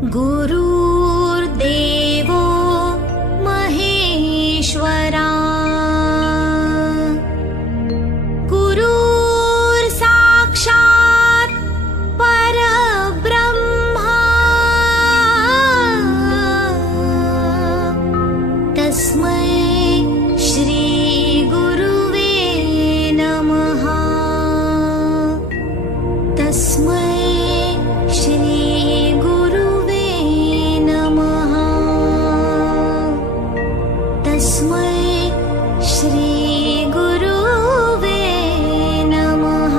गुरुर्देवो महेश्वरा गुरुर्साक्षात् परब्रह्मा तस्मै श्री गुरुवे नमः। तस्मै श्री गुरुवे नमः। तस्मै श्री गुरुवे नमः।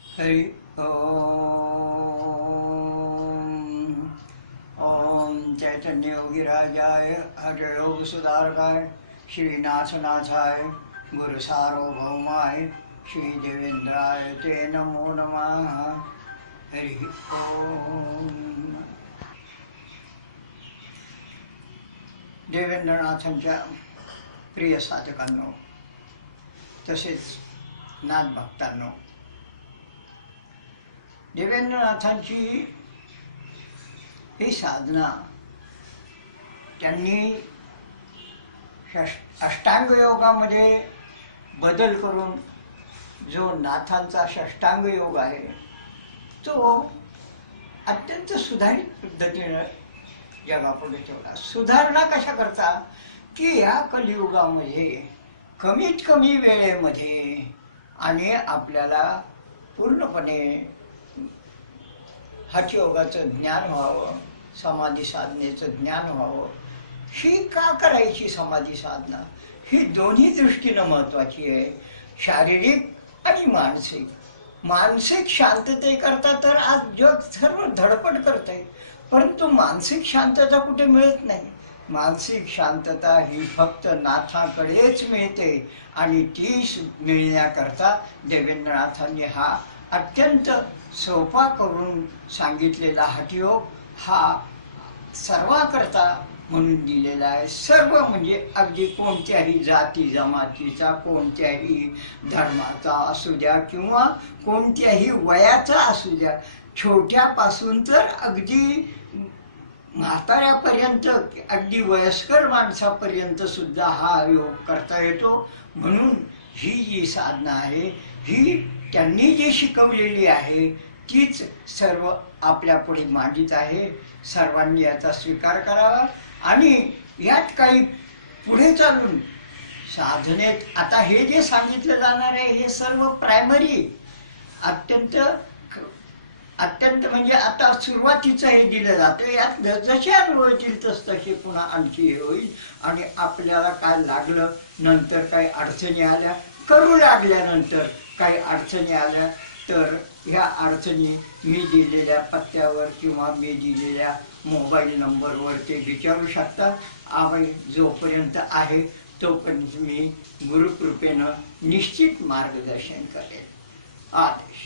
हरि ओम चैतन्य योगीराजाय हठयोग सुधारकाय श्रीनाथनाथाय गुरु सार्वभौमाय श्री देवेंद्राय ते नमो नमः। हरि ओम। देवेंद्रनाथांच्या प्रिय साधकांनो तसेच नाथ भक्तांनो, देवेंद्रनाथांची ही साधना त्यांनी अष्टांग योगामध्ये बदल करून जो नाथांचा षष्टांग योग आहे तो अत्यंत सुधारित पद्धतीने जगापुढे ठेवला। सुधारणा कशा करता की या कलियुगामध्ये कमीत कमी वेळेमध्ये आणि आपल्याला पूर्णपणे हठयोगाचं ज्ञान व्हावं, समाधी साधनेचं ज्ञान व्हावं। ही का करायची समाधी साधना? ही दोन्ही दृष्टीनं महत्त्वाची आहे, शारीरिक आणि मानसिक। मानसिक शांततेकरता तर आज जग सर्व धडपड करत आहे, परंतु मानसिक शांतता कुठे मिळत नाही। मानसिक शांतता ही फक्त नाथाकडेच मिळते आणि ती मिळण्याकरता देवेंद्रनाथांनी हा अत्यंत सोपा करून सांगितलेला हठयोग हा सर्वाकरता म्हणून दिलेला आहे। सर्व म्हणजे अगदी कोणत्याही जाती जमातीचा, कोणत्याही धर्माचा असू द्या किंवा कोणत्याही वयाचा असू द्या, छोट्यापासून तर अगदी म्हाताऱ्यापर्यंत, अगदी वयस्कर माणसापर्यंत सुद्धा हा योग करता येतो। म्हणून ही जी साधना आहे ही त्यांनी जी शिकवलेली आहे तीच सर्व आपल्या पुढे मांडित आहे। सर्वांनी याचा स्वीकार करावा आणि यात काही पुढे चालून साधनेत आता हे जे सांगितलं जाणार आहे हे सर्व प्रायमरी अत्यंत म्हणजे आता सुरुवातीचं हे दिलं जातं। यात जसे अनुभव येतील तसे पुन्हा आणखी हे होईल आणि आपल्याला काय लागलं, नंतर काही अडचणी आल्या, करू लागल्यानंतर काही अडचणी आल्या तर ह्या अडचणी मी दिलेल्या पत्त्यावर किंवा मी दिलेल्या मोबाईल नंबरवर ते विचारू शकता। आम्ही जोपर्यंत आहे तोपर्यंत मी गुरुकृपेनं निश्चित मार्गदर्शन करेन। आदेश।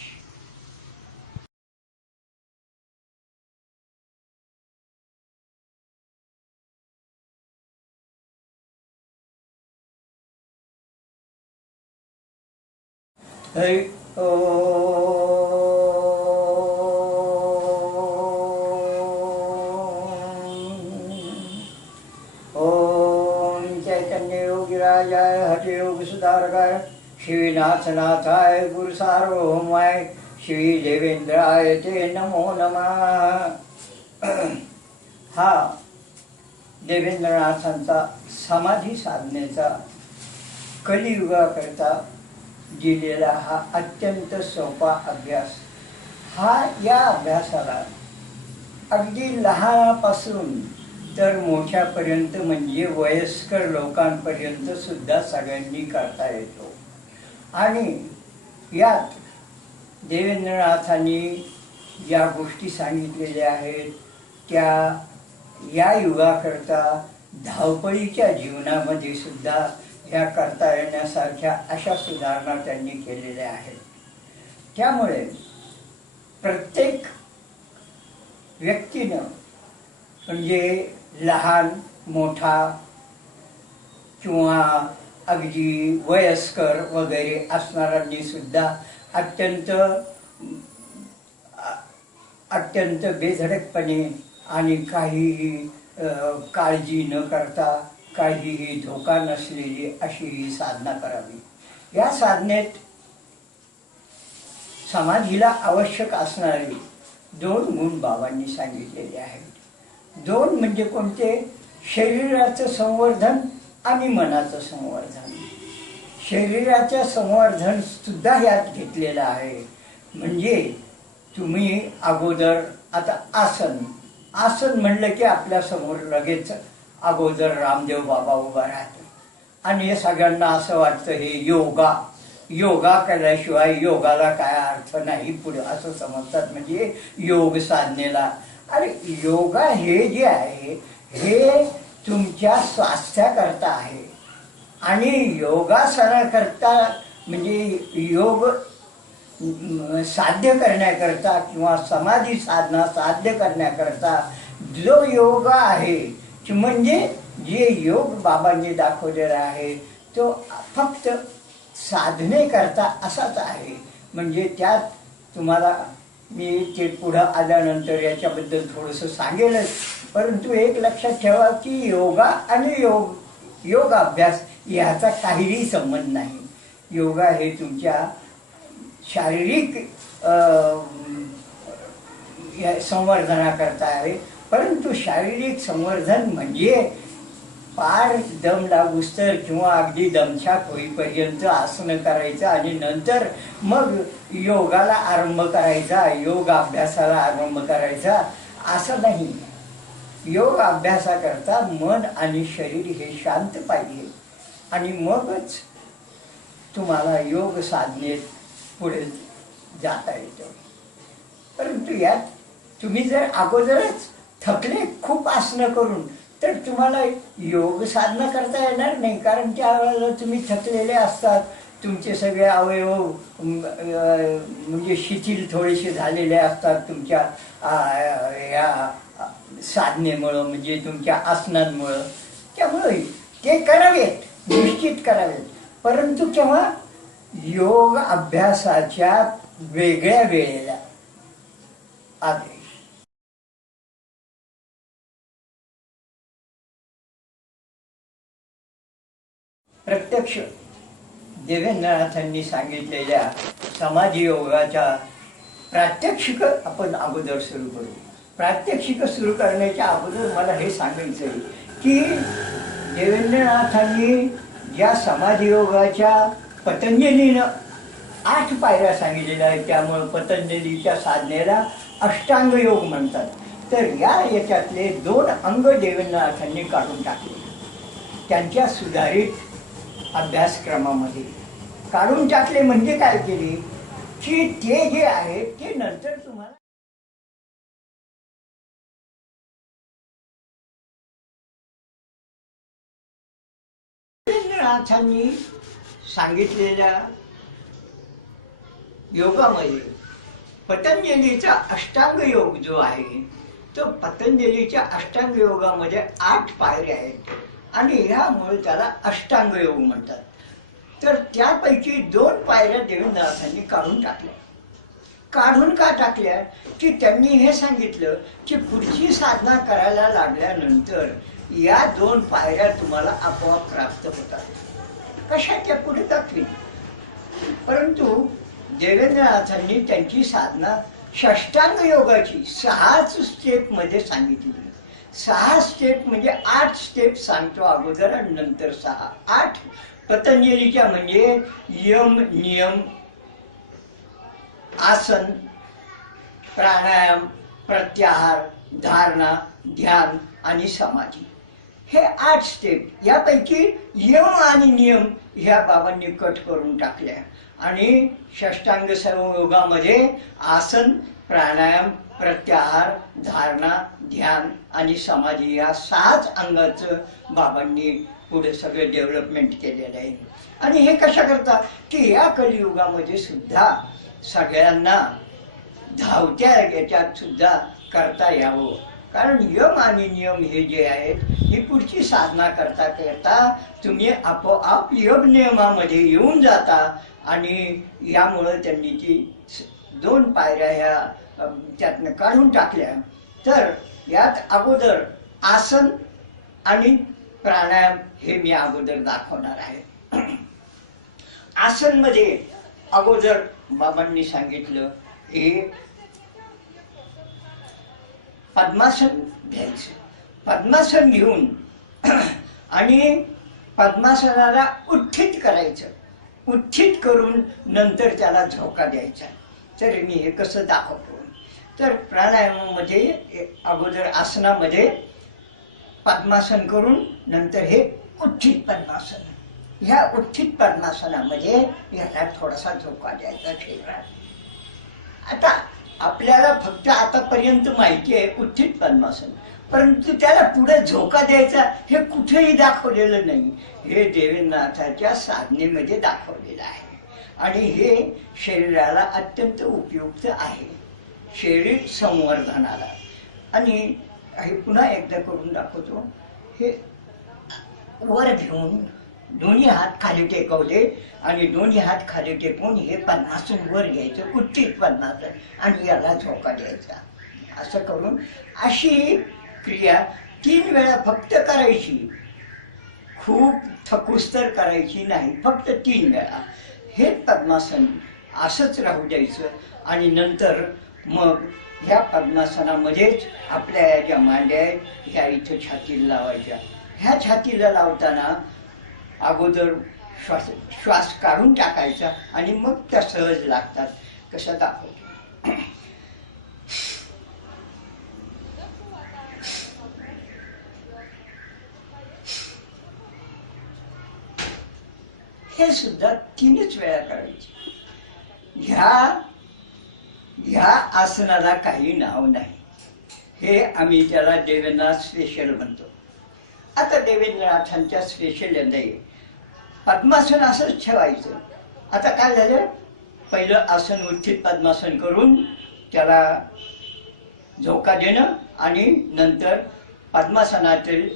हरि ओम चैतन्य योगीराजाय हठयोग सुधारकाय श्रीनाथनाथाय गुरु सार्वभौमाय श्री देवेंद्राय ते नमो नमः। हा देवेंद्रनाथांचा समाधी साधनेचा कलियुगाकरता दिलेला हा अत्यंत सोपा अभ्यास। हा या अभ्यासाला अगदी लहानापासून तर मोठ्यापर्यंत म्हणजे वयस्कर लोकांपर्यंत सुद्धा सगळ्यांनी करता येतो। आणि यात देवेंद्रनाथांनी ज्या गोष्टी सांगितलेल्या आहेत त्या या युगाकरता धावपळीच्या जीवनामध्ये सुद्धा ह्या करता येण्यासारख्या अशा सुधारणा त्यांनी केलेल्या आहेत. त्यामुळे प्रत्येक व्यक्तीनं म्हणजे लहान मोठा किंवा अगदी वयस्कर वगैरे असणाऱ्यांनी सुद्धा अत्यंत बेधडकपणे आणि काहीही काळजी न करता काहीही धोका नसलेली अशी ही साधना करावी. या साधनेत समाधीला आवश्यक असणारे 2 गुण बाबांनी सांगितलेले आहेत. 2 म्हणजे कोणते? शरीराचं संवर्धन आणि मनाचं संवर्धन. शरीराचं संवर्धन सुद्धा यात घेतलेलं आहे. म्हणजे तुम्ही अगोदर आता आसन म्हणलं की आपल्या समोर लगेच अगोदर रामदेव बाबा उभा राहतात आणि हे सगळ्यांना असं वाटतं हे योगा केल्याशिवाय योगाला काय अर्थ नाही पुढे असं समजतात. म्हणजे योग साधनेला, अरे योगा हे जे आहे हे तुमच्या स्वास्थ्याकरता आहे आणि योगासनाकरता म्हणजे योग साध्य करण्याकरता किंवा समाधी साधना साध्य करण्याकरता जो योग आहे म्हणजे जे योग बाबांनी दाखवलेला आहे तो फक्त साधनेकरता असाच आहे. म्हणजे त्यात तुम्हाला मी ते पुढं आल्यानंतर याच्याबद्दल थोडंसं सांगेलच, परंतु एक लक्षात ठेवा की योगा आणि योग अभ्यास याचा काहीही संबंध नाही. योगा हे तुमच्या शारीरिक संवर्धनाकरता आहे, परंतु शारीरिक संवर्धन म्हणजे पार दम लागूस्तर किंवा अगदी दमछाक होईपर्यंत आसनं करायचं आणि नंतर मग योगाला आरंभ करायचा, योग अभ्यासाला आरंभ करायचा असं नाही. योग अभ्यासाकरता मन आणि शरीर हे शांत पाहिजे आणि मगच तुम्हाला योग साधनेत पुढे जाता येतं. परंतु यात तुम्ही जर अगोदरच थकले खूप आसनं करून तर तुम्हाला योग साधना करता येणार नाही, कारण त्यावेळेला तुम्ही थकलेले असतात, तुमचे सगळे अवयव म्हणजे शिथिल थोडेसे झालेले असतात तुमच्या या साधनेमुळं म्हणजे तुमच्या आसनांमुळं. त्यामुळे ते करावेत, निश्चित करावेत, परंतु केव्हा योग अभ्यासाच्या वेगळ्या वेळेला आदेश. प्रत्यक्ष देवेंद्रनाथांनी सांगितलेल्या समाधी योगाच्या प्रात्यक्षिक आपण अगोदर सुरू करू. प्रात्यक्षिक सुरू करण्याच्या अगोदर मला हे सांगायचं आहे की देवेंद्रनाथांनी ज्या समाधी योगाच्या पतंजलीनं 8 पायऱ्या सांगितलेल्या आहेत, त्यामुळे पतंजलीच्या साधनेला अष्टांग योग म्हणतात. तर याच्यातले 2 अंग देवेंद्रनाथांनी काढून टाकले. त्यांच्या सुधारित अभ्यासक्रमामध्ये काढून टाकले. म्हणजे काय केले की ते जे आहे ते नंतर तुम्हाला देवेंद्रनाथांनी सांगितलेल्या योगामध्ये पतंजलीचा अष्टांग योग जो आहे तो पतंजलीच्या अष्टांग योगामध्ये 8 पायऱ्या आहेत आणि ह्यामुळे त्याला अष्टांग योग म्हणतात. तर त्यापैकी 2 पायऱ्या देवेंद्रनाथांनी काढून टाकल्या. काढून का टाकल्या की त्यांनी हे सांगितलं की पुढची साधना करायला लागल्यानंतर या 2 पायऱ्या तुम्हाला आपोआप प्राप्त होतात. कशाच्या पुढे दाखवी, परंतु देवेंद्रनाथांनी त्यांची साधना षष्टांग योगाची 6 स्टेप मध्ये सांगितली. 6 स्टेप म्हणजे 8 स्टेप सांगतो अगोदर आणि नंतर 6. 8 पतंजलीच्या म्हणजे यम, नियम, आसन, प्राणायाम, प्रत्याहार, धारणा, ध्यान आणि समाधी हे 8 स्टेप. यापैकी यम आणि नियम ह्या बाबांनी कट करून टाकल्या आणि षष्टांग योगामध्ये आसन, प्राणायाम, प्रत्याहार, धारणा, ध्यान आणि समाधी या 6च अंगाचं बाबांनी पुढे सगळं डेव्हलपमेंट केलेलं आहे. आणि हे कशा करता की या कलियुगामध्ये सुद्धा सगळ्यांना धावत्या याच्यात सुद्धा करता यावं. कारण यम आणि नियम हे जे आहेत ही पुढची साधना करता करता तुम्ही आपोआप यम नियमामध्ये येऊन जाता. आणि यामुळं त्यांनी ती 2 पायऱ्या ह्या त्यातनं काढून टाकल्या. तर यात अगोदर आसन आणि प्राणायाम हे मी अगोदर दाखवणार आहे. आसन मध्ये अगोदर बाबांनी सांगितलं हे पद्मासन घ्यायचं. पद्मासन घेऊन आणि पद्मासनाला उत्थित करायचं. उत्थित करून नंतर त्याला झोका द्यायचा. तर मी हे कसं दाखवतो. तर प्राणायामामध्ये अगोदर आसनामध्ये पद्मासन करून नंतर हे उत्थित पद्मासन. ह्या उत्थित पद्मासनामध्ये याला थोडासा झोका द्यायचा शरीरात. आता आपल्याला फक्त आतापर्यंत माहिती आहे उत्थित पद्मासन, परंतु त्याला पुढे झोका द्यायचा हे कुठेही दाखवलेलं नाही. हे देवेंद्रनाथाच्या साधनेमध्ये दाखवलेलं आहे. आणि हे शरीराला अत्यंत उपयुक्त आहे, शरीर संवर्धनाला. आणि हे पुन्हा एकदा करून दाखवतो. हे वर घेऊन दोन्ही हात खाली टेकवले आणि दोन्ही हात खाली टेकवून हे पद्मासन वर घ्यायचं, उत्थित पद्मासन, आणि याला झोका द्यायचा. असं करून अशी क्रिया 3 वेळा फक्त करायची. खूप थकूस्तर करायची नाही, फक्त 3 वेळा हे पद्मासन असंच राहू द्यायचं. आणि नंतर मग ह्या पद्मासनामध्येच आपल्या ज्या मांड्या आहेत ह्या इथं छातीला लावायच्या. ह्या छातीला लावताना अगोदर श्वास काढून टाकायचा आणि मग त्या सहज लागतात. कसं दाखवतो. हे सुद्धा 3च वेळा करायचे. ह्या आसनाला काही नाव नाही. हे आम्ही त्याला देवेंद्रनाथ स्पेशल म्हणतो. आता देवेंद्रनाथांच्या स्पेशल नाही. पद्मासन असंच ठेवायचं. आता काय झालं, पहिलं आसन उत्थित पद्मासन करून त्याला झोका देणं आणि नंतर पद्मासनातील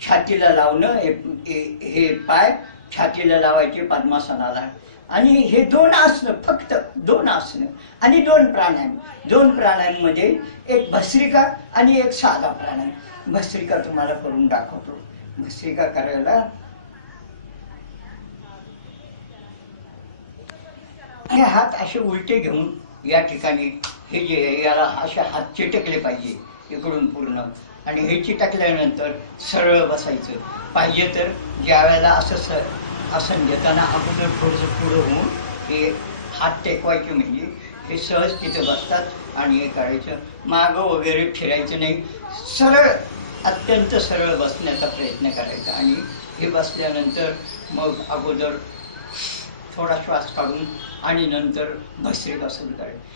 छातीला लावणं. हे पाय छातीला लावायचे पद्मासनाला. आणि हे 2 आसनं, फक्त 2 आसनं आणि 2 प्राणायाम. 2 प्राणायाम मध्ये एक भस्त्रिका आणि एक साधा प्राणायाम. भस्त्रिका तुम्हाला करून दाखवतो. भस्त्रिका करायला हे हात असे उलटे घेऊन या ठिकाणी हे जे याला असे हात चिटकले पाहिजे इकडून पूर्ण. आणि हे चिटकल्यानंतर सरळ बसायचं. पाहिजे तर ज्या वेळेला असं आसन घेताना अगोदर थोडंसं पुढं होऊन हे हात टेकवायचे, म्हणजे हे सहज तिथे बसतात. आणि हे काढायचं, मागं वगैरे फिरायचं नाही. सरळ, अत्यंत सरळ बसण्याचा प्रयत्न करायचा. आणि हे बसल्यानंतर मग अगोदर थोडा श्वास काढून आणि नंतर भस्त्रिका सुरू करायची.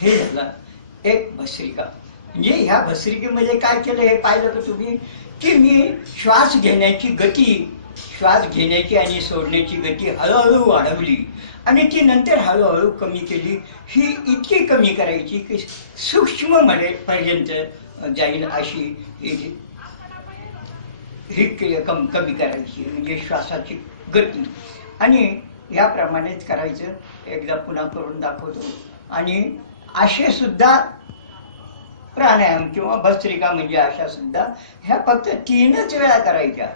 हे झालं एक भस्त्रिका. म्हणजे ह्या भस्त्रिकेमध्ये काय केलं हे पाहिलं तर तुम्ही की मी श्वास घेण्याची गती, श्वास घेण्याची आणि सोडण्याची गती हळूहळू वाढवली आणि ती नंतर हळूहळू कमी केली. ही इतकी कमी करायची की सूक्ष्म पर्यंत जाईल अशी ही कमी करायची, म्हणजे श्वासाची गती. आणि याप्रमाणेच करायचं. एकदा पुन्हा करून दाखवतो. आणि असे सुद्धा प्राणायाम किंवा भस्त्रिका म्हणजे अशा सुद्धा ह्या फक्त 3च वेळा करायच्या.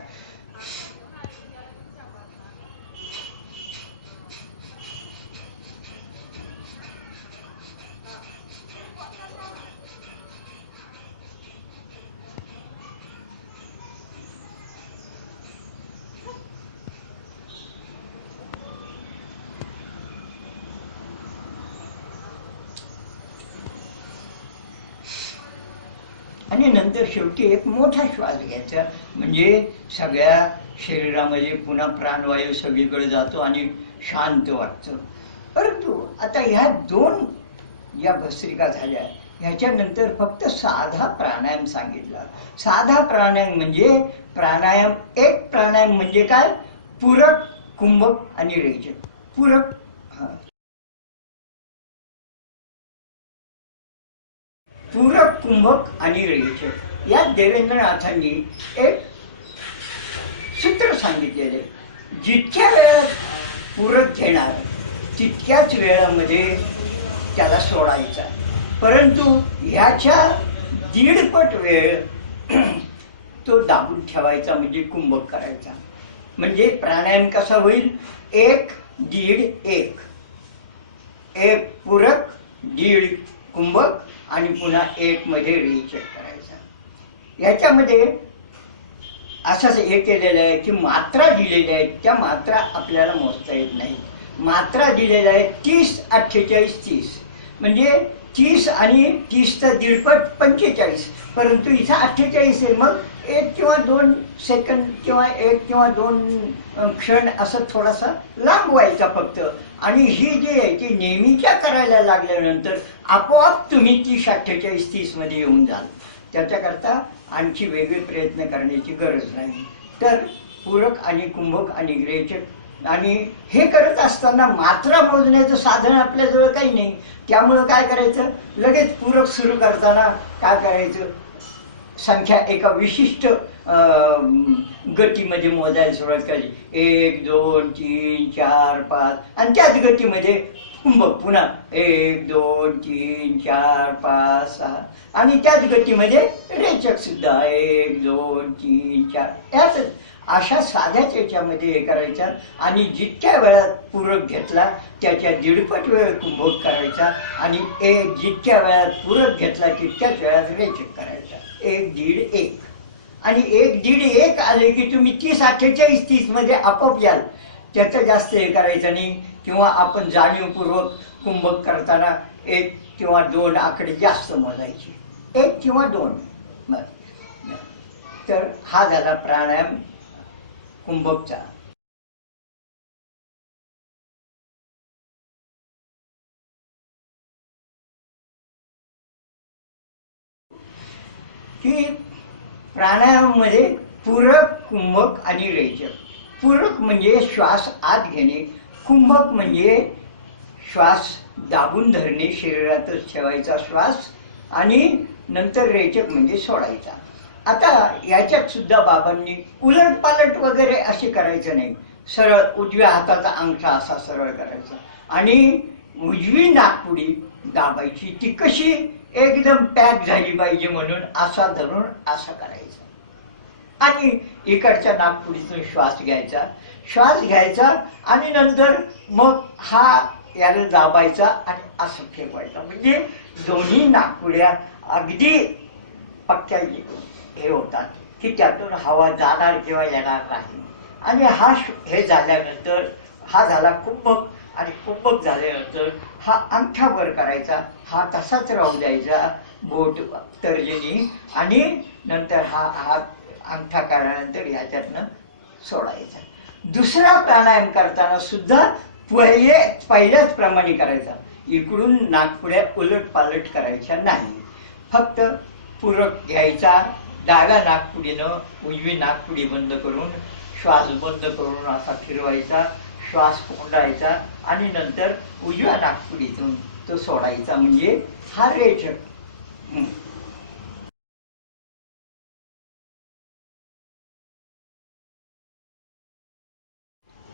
आणि नंतर शेवटी एक मोठा श्वास घ्यायचा, म्हणजे सगळ्या शरीरामध्ये पुन्हा प्राणवायू सगळीकडे जातो आणि शांत वाटतं. परंतु आता ह्या दोन या भस्त्रिका झाल्या, ह्याच्यानंतर फक्त साधा प्राणायाम सांगितला. साधा प्राणायाम म्हणजे प्राणायाम, एक प्राणायाम म्हणजे काय, पूरक, कुंभक आणि रेचक. पूरक, पूरक, कुंभक आणि रेचक या देवेंद्रनाथांनी एक सूत्र सांगितलेले. जितक्या वेळात पूरक घेणार तितक्याच वेळामध्ये त्याला सोडायचा, परंतु ह्याच्या दीडपट वेळ तो दाबून ठेवायचा, म्हणजे कुंभक करायचा. म्हणजे प्राणायाम कसा होईल, 1, 1.5, 1, 1 पूरक, 1.5 कुंभक आणि पुन्हा 1 मध्ये रेचक करायचा. याच्यामध्ये असंच हे केलेलं आहे की मात्रा दिलेल्या आहेत, त्या मात्रा आपल्याला मोजता येत नाही. मात्रा दिलेल्या आहेत 30, 48, 30, म्हणजे 30 आणि 30चा दीडपट 45, परंतु इथं 48 आहे. मग 1 किंवा 2 सेकंद किंवा 1 किंवा 2 क्षण असं थोडासा लांब व्हायचा फक्त. आणि ही जी आहे ती नेहमीच्या करायला लागल्यानंतर आपोआप तुम्ही 30, 48, 30 मध्ये येऊन जाल. त्याच्याकरता आणखी वेगळे प्रयत्न करण्याची गरज नाही. तर पूरक आणि कुंभक आणि रेचक, आणि हे करत असताना मात्रा मोजण्याचं साधन आपल्याजवळ काही नाही. त्यामुळं काय करायचं, लगेच पूरक सुरू करताना काय करायचं, संख्या एका विशिष्ट गतीमध्ये मोजायला सुरुवात करायची. 1, 2, 3, 4, 5 आणि त्याच गतीमध्ये कुंभक पुन्हा 1, 2, 3, 4, 5, 6 आणि त्याच गतीमध्ये रेचक सुद्धा 1, 2, 3, 4 याच अशा साध्याच याच्यामध्ये हे करायच्या. आणि जितक्या वेळात पूरक घेतला त्याच्या दीडपट वेळ कुंभक करायचा आणि जितक्या वेळात पूरक घेतला तितक्याच वेळात रेचक करायचा. 1, 1.5, 1 आणि 1, 1.5, 1 आले की तुम्ही 30, 48, 30 मध्ये आपोआप याल. त्याचं जास्त हे करायचं नाही. किंवा आपण जाणीवपूर्वक कुंभक करताना 1 किंवा 2 आकडे जास्त मोजायचे, 1 किंवा 2. तर हा झाला प्राणायाम कुंभकचा. की प्राणायामामध्ये पूरक, कुंभक आणि रेचक. पूरक म्हणजे श्वास आत घेणे, कुंभक म्हणजे श्वास दाबून धरणे, शरीरातच ठेवायचा श्वास, आणि नंतर रेचक म्हणजे सोडायचा. आता याच्यात सुद्धा बाबांनी उलट पालट वगैरे असे करायचं नाही. सरळ उजव्या हाताचा अंगठा असा सरळ करायचा आणि उजवी नाकपुडी दाबायची. ती कशी एकदम पॅक झाली पाहिजे म्हणून असा धरून असं करायचं आणि इकडच्या नाकपुडीतून श्वास घ्यायचा आणि नंतर मग हा याला दाबायचा आणि असं फेकवायचा. म्हणजे दोन्ही नाकपुड्या अगदी पक्क्या हे होतात की त्यातून हवा जाणार किंवा येणार नाही. आणि हे झाल्यानंतर हा झाला कुंभक, आणि कुंभक झाल्यानंतर हा अंगठा वर करायचा, हा तसाच राहू द्यायचा बोट तर्जनी, आणि नंतर हा अंगठा काढल्यानंतर ह्याच्यातनं सोडायचा. दुसरा प्राणायाम करताना सुद्धा पहिल्याच प्रमाणे करायचा. इकडून नाकपुड्या उलट पालट करायच्या नाही. फक्त पूरक घ्यायचा, डाव्या नाकपुडीनं उजवी नाकपुडी बंद करून श्वास बंद करून असा फिरवायचा, श्वास कोंडायचा आणि नंतर उजव्या नाकपुडीतून तो सोडायचा. म्हणजे हा रेचक.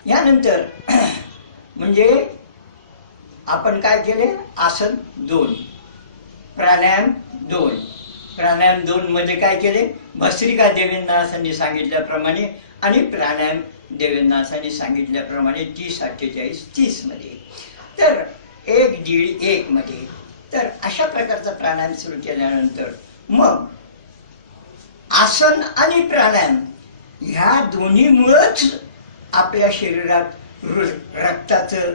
यानंतर म्हणजे आपण काय केले, आसन 2, प्राणायाम 2. प्राणायाम 2 मध्ये काय केले, भस्त्रिका देवेंद्रनाथांनी सांगितल्याप्रमाणे आणि प्राणायाम देवेंद्रनाथांनी सांगितल्याप्रमाणे 30, 48, 30 मध्ये. तर 1, 1.5, 1 मध्ये. तर अशा प्रकारचा प्राणायाम सुरू केल्यानंतर मग आसन आणि प्राणायाम ह्या दोन्हीमुळेच आपल्या शरीरात रक्ताचं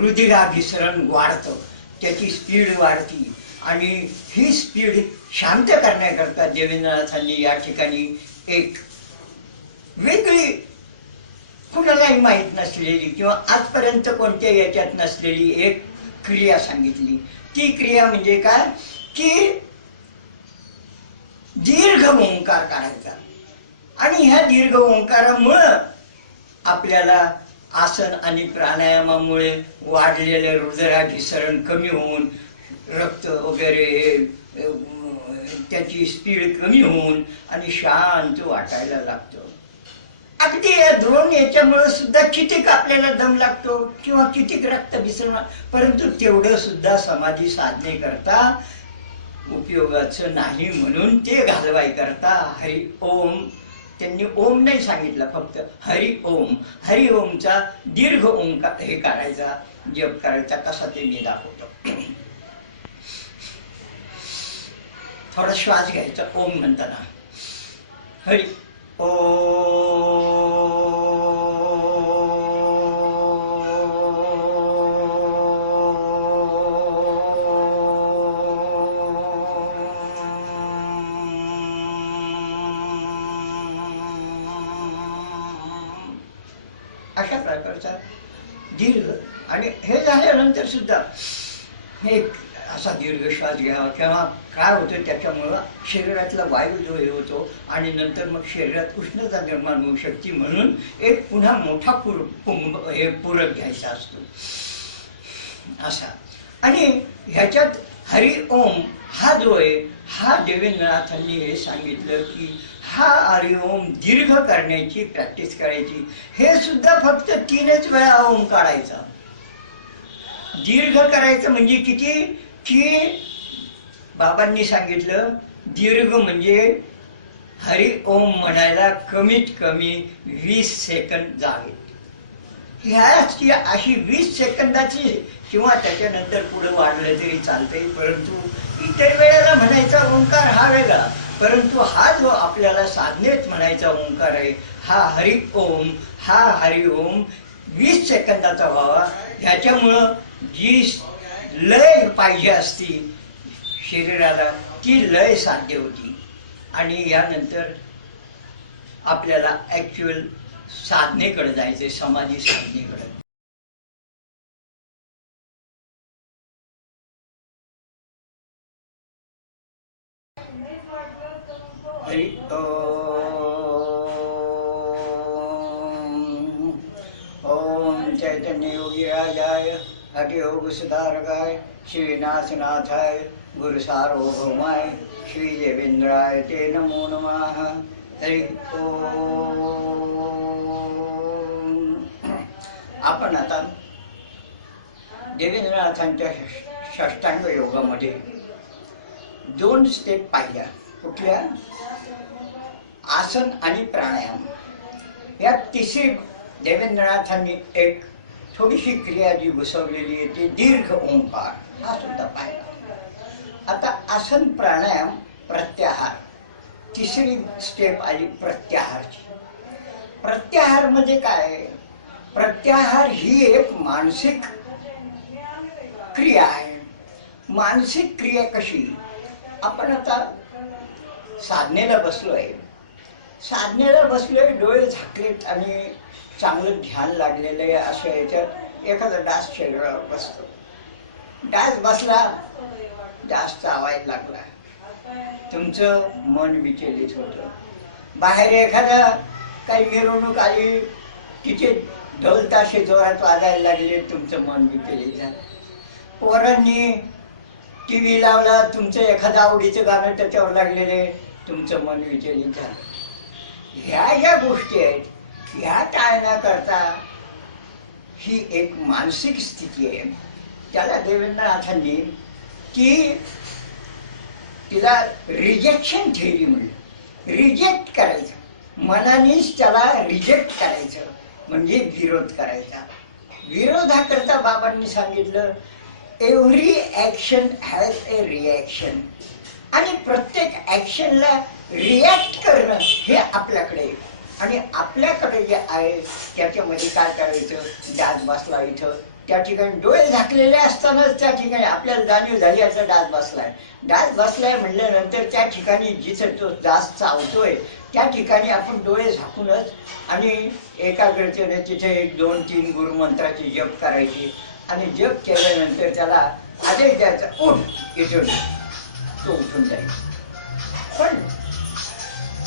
रुधिराभिसरण वाढतं, त्याची स्पीड वाढती आणि ही स्पीड शांत करण्याकरता देवेंद्रनाथांनी या ठिकाणी एक वेगळी, कुणालाही माहीत नसलेली किंवा आजपर्यंत कोणत्या याच्यात नसलेली एक क्रिया सांगितली. ती क्रिया म्हणजे काय की दीर्घ ओंकार काढायचा. आणि ह्या दीर्घ ओंकारामुळं आपल्याला आसन आणि प्राणायामामुळे वाढलेलं हृदयाभिसरण कमी होऊन रक्त वगैरे त्याची स्पीड कमी होऊन आणि शांत वाटायला लागतं. अगदी या दोन याच्यामुळे सुद्धा कितीक आपल्याला दम लागतो किंवा कितीक रक्त विसरणार, परंतु तेवढं सुद्धा समाधी साधने करता उपयोगाचं नाही. म्हणून ते घालवाय करता हरि ओम, त्यांनी ओम नाही सांगितलं, फक्त हरि ओम. हरि ओमचा दीर्घ ओंकार हे करायचा, जप करायचा. कसा ते मी दाखवतो. थोडा श्वास घ्यायचा ओम म्हणताना. हरि ओम. अशा प्रकारचा दीर्घ. आणि हे झाल्यानंतर सुद्धा हे असा दीर्घ श्वास घ्यावा. किंवा काय होतं त्याच्यामुळं शरीरातला वायू जो हे होतो आणि नंतर मग शरीरात उष्णता निर्माण होऊ शकते. म्हणून एक पुन्हा मोठा पूरक घ्यायचा असतो असा. आणि ह्याच्यात हरि ओम हा जो आहे हा देवेंद्रनाथांनी हे सांगितलं की हा हरि ओम दीर्घ करण्याची प्रॅक्टिस करायची. हे सुद्धा फक्त 3च वेळा ओम काढायचा. दीर्घ करायचं म्हणजे किती की बाबांनी सांगितलं दीर्घ म्हणजे हरि ओम म्हणायला कमीत कमी 20 सेकंद जावे. ह्याची अशी 20 सेकंदाची किंवा त्याच्यानंतर पुढे वाढलं तरी चालतंय. परंतु इतर वेळेला म्हणायचा ओंकार हा वेगळा, परंतु हा जो आपल्याला साधनेत म्हणायचा ओंकार आहे हा हरि ओम, हा हरि ओम 20 सेकंदाचा व्हावा. ह्याच्यामुळं जी लय पाहिजे असती शरीराला ती लय साध्य होती. आणि यानंतर आपल्याला ऍक्च्युअल साधनेकडे जायचे, समाधी साधनेकडे. हरि ओम चैतन्य योगी राजाय हठयोग सुधारकाय श्रीनाथनाथाय गुरु सार्वभौमाय श्री देवेंद्राय ते नमो नमः. हरि ओम. आपण आता देवेंद्रनाथांच्या षष्टांग योगामध्ये 2 स्टेप पाहिल्या. कुठल्या? आसन आणि प्राणायाम. या तिसरी देवेंद्रनाथांनी एक थोडीशी क्रिया जी घुसवलेली आहे ती दीर्घ ओंकार हा सुद्धा पाहिला. आता आसन प्राणायाम प्रत्याहार, तिसरी स्टेप आली प्रत्याहारची. प्रत्याहार मध्ये काय? प्रत्याहार ही एक मानसिक क्रिया आहे. मानसिक क्रिया कशी? आपण आता साधनेला बसलोय, डोळे झाकलेत आणि चांगलं ध्यान लागलेलं आहे. अशा याच्यात एखादा डास शरीरावर बसतो. डास बसला, डासचा आवाज लागला, तुमचं मन विचलित होतं. बाहेर एखादा काही मिरवणूक आली, तिचे ढोल ताशे जोरात वाजायला लागले, तुमचं मन विचलित झालं. पोरांनी TV लावला, तुमचं एखादं आवडीचं गाणं त्याच्यावर लागलेले, तुमचं मन विचलित झालं. ह्या ज्या गोष्टी आहेत ह्या टाळण्याकरता ही एक मानसिक स्थिती आहे. त्याला देवेंद्रनाथांनी तिला रिजेक्शन थेअरी म्हणलं. रिजेक्ट करायचं, मनानेच त्याला रिजेक्ट करायचं म्हणजे विरोध करायचा. विरोधाकरता बाबांनी सांगितलं every action has a reaction. आणि प्रत्येक ऍक्शनला रिॲक्ट करणं हे आपल्याकडे. आणि आपल्याकडे जे आहे त्याच्यामध्ये काय करायचं, डास बसला इथं, त्या ठिकाणी डोळे झाकलेले असतानाच त्या ठिकाणी आपल्याला जाणीव झाली आता डास बसलाय. डास बसलाय म्हणल्यानंतर त्या ठिकाणी जिथं तो डास चावतोय त्या ठिकाणी आपण डोळे झाकूनच आणि एकाग्रतेने तिथे 1-2-3 गुरुमंत्राची जप करायची आणि जप केल्यानंतर त्याला आदेश द्यायचा, उठ इथून, तो उठून जाईल. पण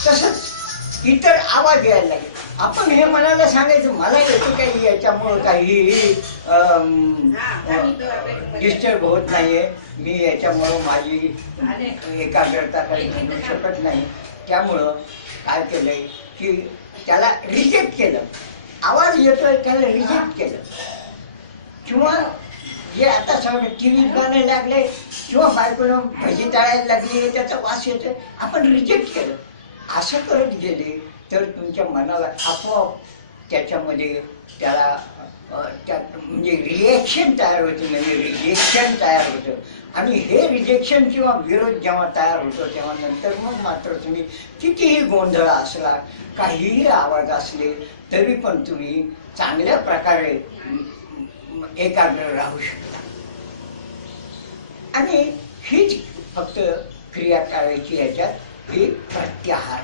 तसंच इतर आवाज यायला लागले. आपण हे मनाला सांगायचं मला येतो काही याच्यामुळं काही डिस्टर्ब होत नाहीये, मी याच्यामुळं माझी एकाग्रता काही घडू शकत नाही. त्यामुळं काय केलंय की त्याला रिजेक्ट केलं. आवाज येतोय त्याला रिजेक्ट केलं. किंवा जे आता सगळं टी व्हीत गाणे लागले किंवा बायकोनं भजी तळायला लागली त्याचा वास येतोय, आपण रिजेक्ट केलं. असं करत गेले तर तुमच्या मनाला आपोआप त्याच्यामध्ये त्याला त्यात म्हणजे रिएक्शन तयार होते, म्हणजे रिजेक्शन तयार होतं. आणि हे रिजेक्शन किंवा विरोध जेव्हा तयार होतो तेव्हा नंतर मग मात्र तुम्ही कितीही गोंधळ असला, काहीही आवाज असले तरी पण तुम्ही चांगल्या प्रकारे एकाग्र राहू शकता. आणि हीच फक्त क्रिया करायची याच्यात, हे प्रत्याहार.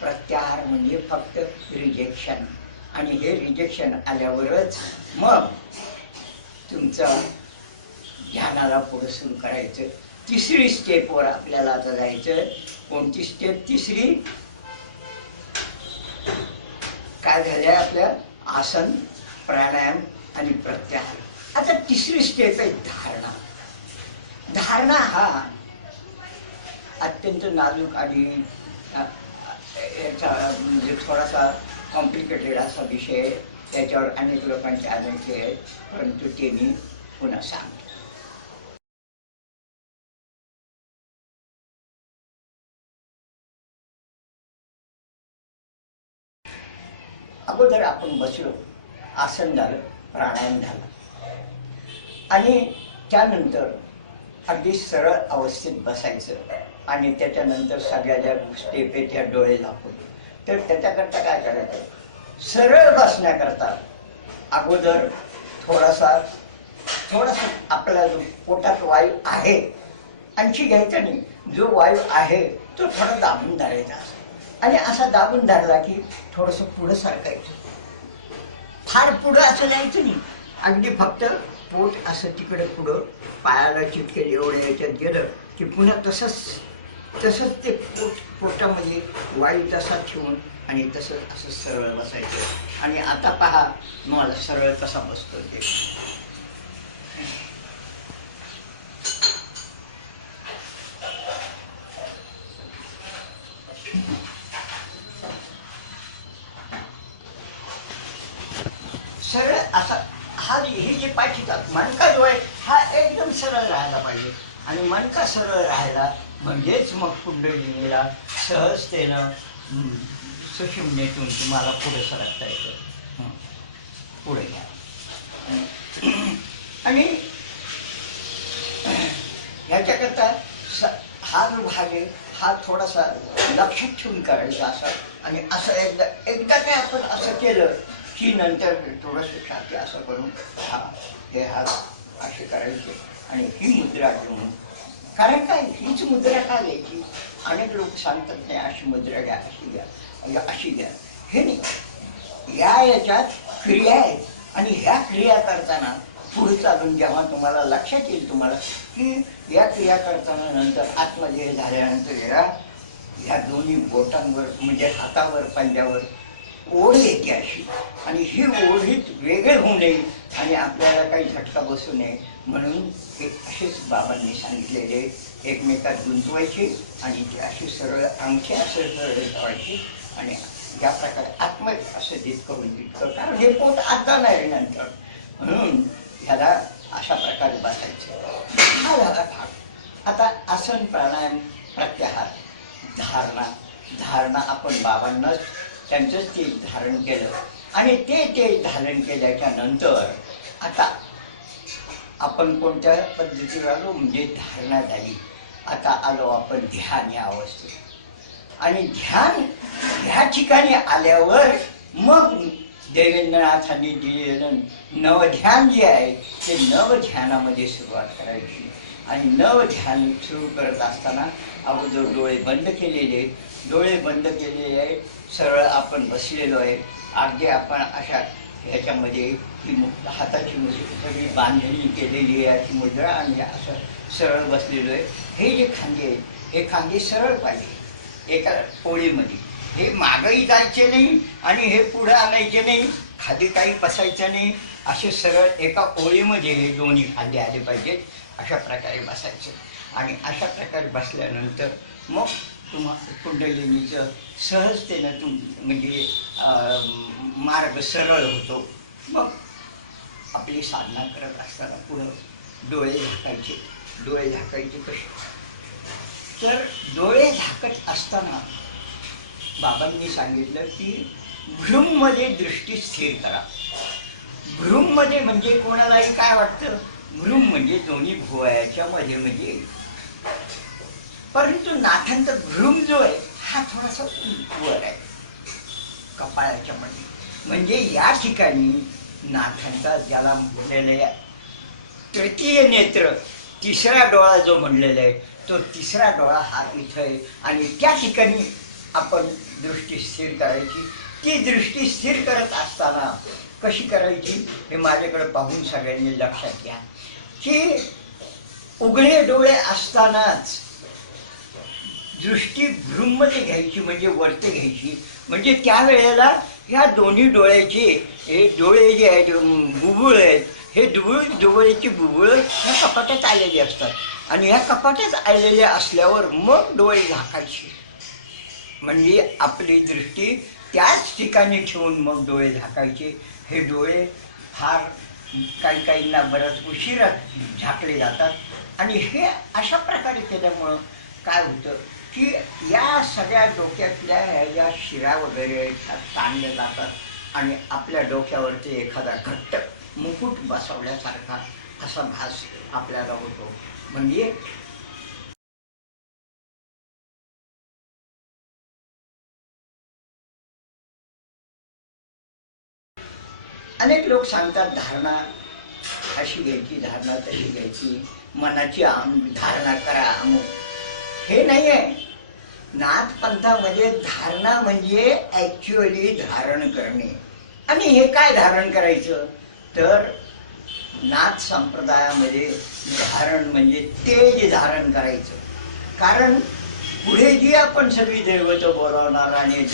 प्रत्याहार म्हणजे फक्त रिजेक्शन. आणि हे रिजेक्शन आल्यावरच मग तुमचं ध्यानाला पुढे सुरू करायचं. तिसरी स्टेपवर आपल्याला आता जायचं. कोणती स्टेप? तिसरी काय झालंय आपल्या? आसन, प्राणायाम आणि प्रत्याहार. आता तिसरी स्टेप आहे धारणा. धारणा हा अत्यंत नाजूक आणि याचा म्हणजे थोडासा कॉम्प्लिकेटेड असा विषय आहे. त्याच्यावर अनेक लोकांचे आदर्श आहेत, परंतु ते मी पुन्हा सांगतो. अगोदर आपण बसलो, आसन झालं, प्राणायाम झाला आणि त्यानंतर अगदी सरळ अवस्थेत बसायचं आणि त्याच्यानंतर सगळ्या ज्या स्टेप आहेत त्या डोळे झाकून. तर त्याच्याकरता काय करायचं? सरळ बसण्याकरता अगोदर थोडासा आपला जो पोटात वायू आहे आणखी घ्यायचा नाही, जो वायू आहे तो थोडा दाबून धरायचा आणि असा दाबून धरला की थोडंसं पुढं सरकायचं. फार पुढं असं जायचं नाही, अगदी फक्त पोट असं तिकडे पुढं पायाला चिटकेल एवढं याच्यात गेलं की पुन्हा तसंच ते पोटामध्ये वायू तसा ठेवून आणि तसं असं सरळ बसायचं. आणि आता पहा मला सरळ कसा बसतो ते. सरळ असा हे जे पाठीतात मणका जो आहे हा एकदम सरळ राहायला पाहिजे. आणि मणका सरळ राहायला म्हणजेच मग कुंडलिनीला सहजतेनं सुषुम्नेतून तुम्हाला पुढे सरकता येतं. पुढे घ्या. आणि याच्याकरता हा जो भाग आहे हा थोडासा लक्षात ठेवून करायचा असा. आणि असं एकदा काय आपण असं केलं की नंतर थोडंसं छाती असं करून हे हात असे करायचे आणि ही मुद्रा घेऊन. कारण काय हीच मुद्रा का घ्यायची? अनेक लोक सांगतात नाही अशी मुद्रा घ्या, अशी घ्या, अशी घ्या. हे नाही, याच्यात क्रिया आहेत आणि ह्या क्रिया करताना पुढे चालून जेव्हा तुम्हाला लक्षात येईल तुम्हाला की या क्रिया करताना नंतर आतमध्ये झाल्यानंतर ह्या दोन्ही बोटांवर म्हणजे हातावर पंजावर ओढ येते अशी. आणि ही ओढीत वेगळे होऊ नये आणि आपल्याला काही झटका बसू नये म्हणून हे असेच बाबांनी सांगितलेले एकमेकात गुंतवायचे आणि ते अशी सरळ अंगठी असं सरळ ठेवायची आणि ज्या प्रकारे आत्म असं करून जितकं, कारण हे पोट आत जाणार आहे नंतर, म्हणून ह्याला अशा प्रकारे बसायचं. हा झाला भाग. आता आसन, प्राणायाम, प्रत्याहार, धारणा आपण बाबांनाच त्यांचंच ते धारण केलं आणि ते धारण केल्याच्या नंतर आता आपण कोणत्या पद्धतीवर आलो म्हणजे धारणा झाली. आता आलो आपण ध्यान या अवस्थेत. आणि ध्यान ह्या ठिकाणी आल्यावर मग देवेंद्रनाथांनी दिलेलं नवध्यान जे आहे ते नवध्यानामध्ये सुरुवात करायची. आणि नवध्यान सुरू करत असताना अगोदर डोळे बंद केलेले, डोळे बंद केलेले आहे, सरळ आपण बसलेलो आहे. अगदी आपण अशा ह्याच्यामध्ये ही हाताची सगळी बांधणी केलेली आहे अशी मुद्रा आणि असं सरळ बसलेलो आहे. हे जे खांदे आहेत हे खांदे सरळ पाहिजे एका ओळीमध्ये. हे मागही जायचे नाही आणि हे पुढं आणायचे नाही, खाली काही बसायचं नाही. असे सरळ एका ओळीमध्ये हे दोन्ही खांदे आले पाहिजेत. अशा प्रकारे बसायचं. आणि अशा प्रकारे बसल्यानंतर मग कुंडलिनीचं सहजतेनं म्हणजे मार्ग सरळ होतो. मग आपली साधना करत असताना पुढं डोळे झाकायचे. डोळे झाकायचे कसे? तर डोळे झाकत असताना बाबांनी सांगितलं की भ्रूममध्ये दृष्टी स्थिर करा. भ्रूममध्ये म्हणजे कोणालाही काय वाटतं, भ्रूम म्हणजे दोन्ही भुवयाच्या मध्ये परंतु नाथांचा भ्रूम जो आहे हा थोडासा वर आहे कपाळाच्या मध्ये. म्हणजे या ठिकाणी नाथांचा ज्याला म्हणलेलं आहे तृतीय नेत्र, तिसरा डोळा जो म्हणलेला आहे तो तिसरा डोळा हा इथं आहे. आणि त्या ठिकाणी आपण दृष्टी स्थिर करायची. ती दृष्टी स्थिर करत असताना कशी करायची हे माझ्याकडे पाहून सगळ्यांनी लक्षात घ्या की उघडे डोळे असतानाच दृष्टी भ्रूममध्ये घ्यायची म्हणजे वरती घ्यायची. म्हणजे त्यावेळेला ह्या दोन्ही डोळ्याचे हे डोळे जे आहेत बुबुळ आहेत हे डोळ्याची बुबुळ ह्या कपाटात आलेली असतात. आणि ह्या कपाटात आलेले असल्यावर मग डोळे झाकायचे. म्हणजे आपली दृष्टी त्याच ठिकाणी ठेवून मग डोळे झाकायचे. हे डोळे फार काही काहींना बराच उशिरा झाकले जातात. आणि हे अशा प्रकारे केल्यामुळं काय होतं की या सगळ्या डोक्यातल्या ह्या ज्या शिरा वगैरे ताणल्या जातात आणि आपल्या डोक्यावरती एखादा घट्ट मुकुट बसवल्यासारखा असा भास आपल्याला होतो. म्हणजे अनेक लोक सांगतात धारणा अशी घ्यायची, धारणा तशी घ्यायची, मनाची धारणा करा अमुक. हे नाही आहे. नाथपंथामध्ये धारणा म्हणजे ऍक्च्युअली धारण करणे. आणि हे काय धारण करायचं तर नाथ संप्रदायामध्ये धारण म्हणजे तेज धारण करायचं. कारण पुढे जी आपण सगळी दैवत बोलावणार आणि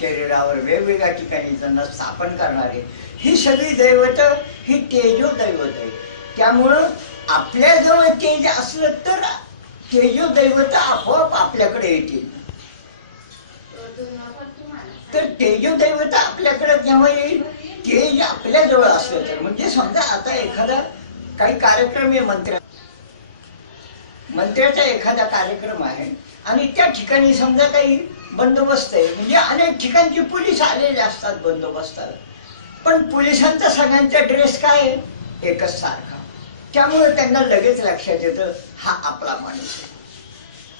शरीरावर वेगवेगळ्या ठिकाणी त्यांना स्थापन करणारे ही सगळी दैवत ही तेजो दैवत आहे. त्यामुळं आपल्याजवळ तेज असलं तर तेजो दैवत आपोआप आपल्याकडे येतील. तर तेजो दैवत आपल्याकडे जेव्हा येईल तेज आपल्याजवळ असलं तर म्हणजे समजा आता एखादा काही कार्यक्रम आहे मंत्र्याचा एखादा कार्यक्रम आहे आणि त्या ठिकाणी समजा काही बंदोबस्त आहे म्हणजे अनेक ठिकाणचे पोलीस आलेले असतात बंदोबस्ताला. पण पोलिसांचा सगळ्यांचा ड्रेस काय आहे एकच सारखा. त्यामुळे त्यांना लगेच लक्षात येतं हा आपला माणूस आहे.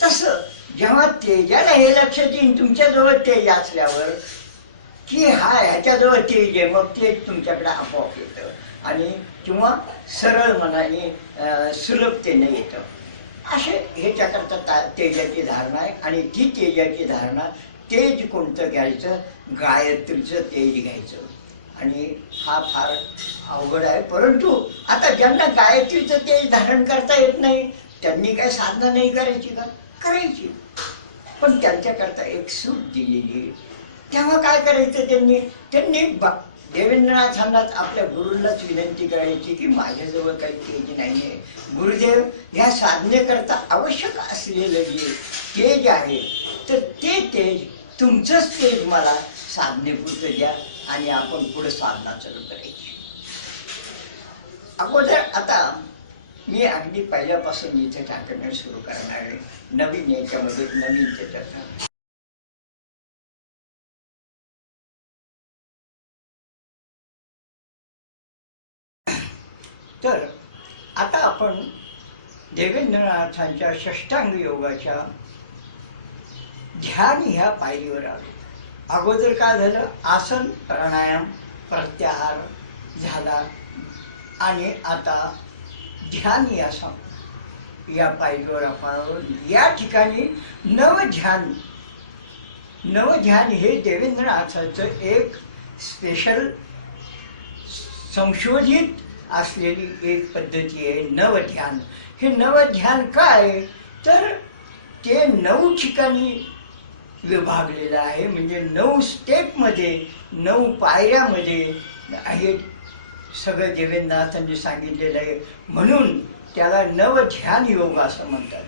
तसं जेव्हा तेजाला हे लक्षात येईल तुमच्याजवळ तेज असल्यावर की हा ह्याच्याजवळ तेज आहे मग तेज तुमच्याकडे आपोआप येतं आणि किंवा सरळ मनाने सुलभतेने येतं. असे ह्याच्याकरता तेजाची धारणा आहे. आणि ती तेजाची धारणा तेज कोणतं घ्यायचं गायत्रीचं तेज घ्यायचं. आणि हा फार अवघड आहे. परंतु आता ज्यांना गायत्रीचं तेज धारण करता येत नाही त्यांनी काय साधना नाही करायची का करायची. पण त्यांच्याकरता एक सूट दिलेली. तेव्हा काय करायचं त्यांनी देवेंद्रनाथांनाच आपल्या गुरुलाच विनंती करायची की माझ्याजवळ काही तेज नाही आहे. गुरुदेव ह्या साधनेकरता आवश्यक असलेलं जे तेज आहे तर ते तेज तुमचंच तेज मला साधनेपुरतं द्या आणि आपण पुढे साधना चालू करायची. अगोदर आता मी अगदी पहिल्यापासून इथे टाकणं सुरू करणार आहे. नवीन याच्यामध्ये नवीन त्याच्यात तर आता आपण देवेंद्रनाथांच्या षष्टांग योगाच्या ध्यान ह्या पायरीवर आलो. अगोदर काय झालं, आसन प्राणायाम प्रत्याहार झाला आणि आता ध्यान या पायरीवर आपण या ठिकाणी नवध्यान हे देवेंद्रनाथाचं एक स्पेशल संशोधित असलेली एक पद्धती आहे नवध्यान. हे नवध्यान काय तर ते 9 ठिकाणी विभागलेलं आहे, म्हणजे 9 स्टेपमध्ये 9 पायऱ्यामध्ये आहे सगळं देवेंद्रनाथांनी सांगितलेलं आहे. म्हणून त्याला नवध्यान योग असं म्हणतात.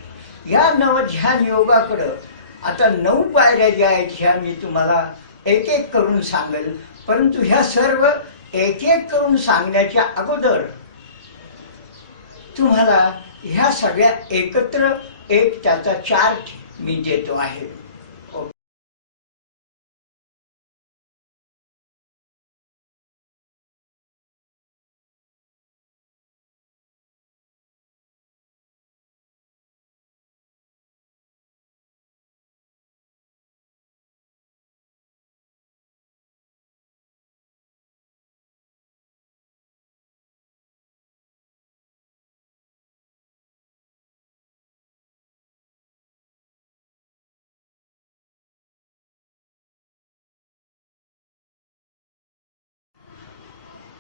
या नवध्यान योगाकडं आता 9 पायऱ्या ज्या आहेत ह्या मी तुम्हाला एक एक करून सांगेल, परंतु ह्या सर्व एक एक करून सांगण्याच्या अगोदर तुम्हाला ह्या सगळ्या एकत्र एक त्याचा चार्ट मी देतो आहे.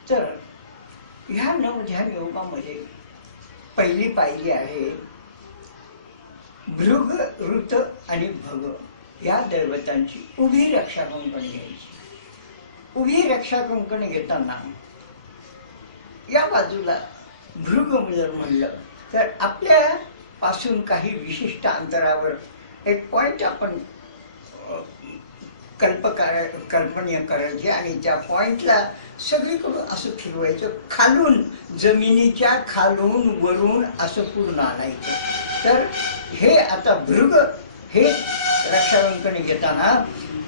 तर ह्या नवध्यान योगामध्ये पहिली पायरी आहे भृग, ऋत आणि भग या दैवतांची उभी रक्षा कंकण घ्यायची. उभी रक्षा कंकण घेताना या बाजूला भृग जर म्हणलं तर आपल्या पासून काही विशिष्ट अंतरावर एक पॉइंट आपण कल्पनीय करायचे आणि त्या पॉइंटला सगळीकडून असं फिरवायचं, खालून जमिनीच्या खालून वरून असं पूर्ण आणायचं. तर हे आता भृग हे रक्षाकंकण घेताना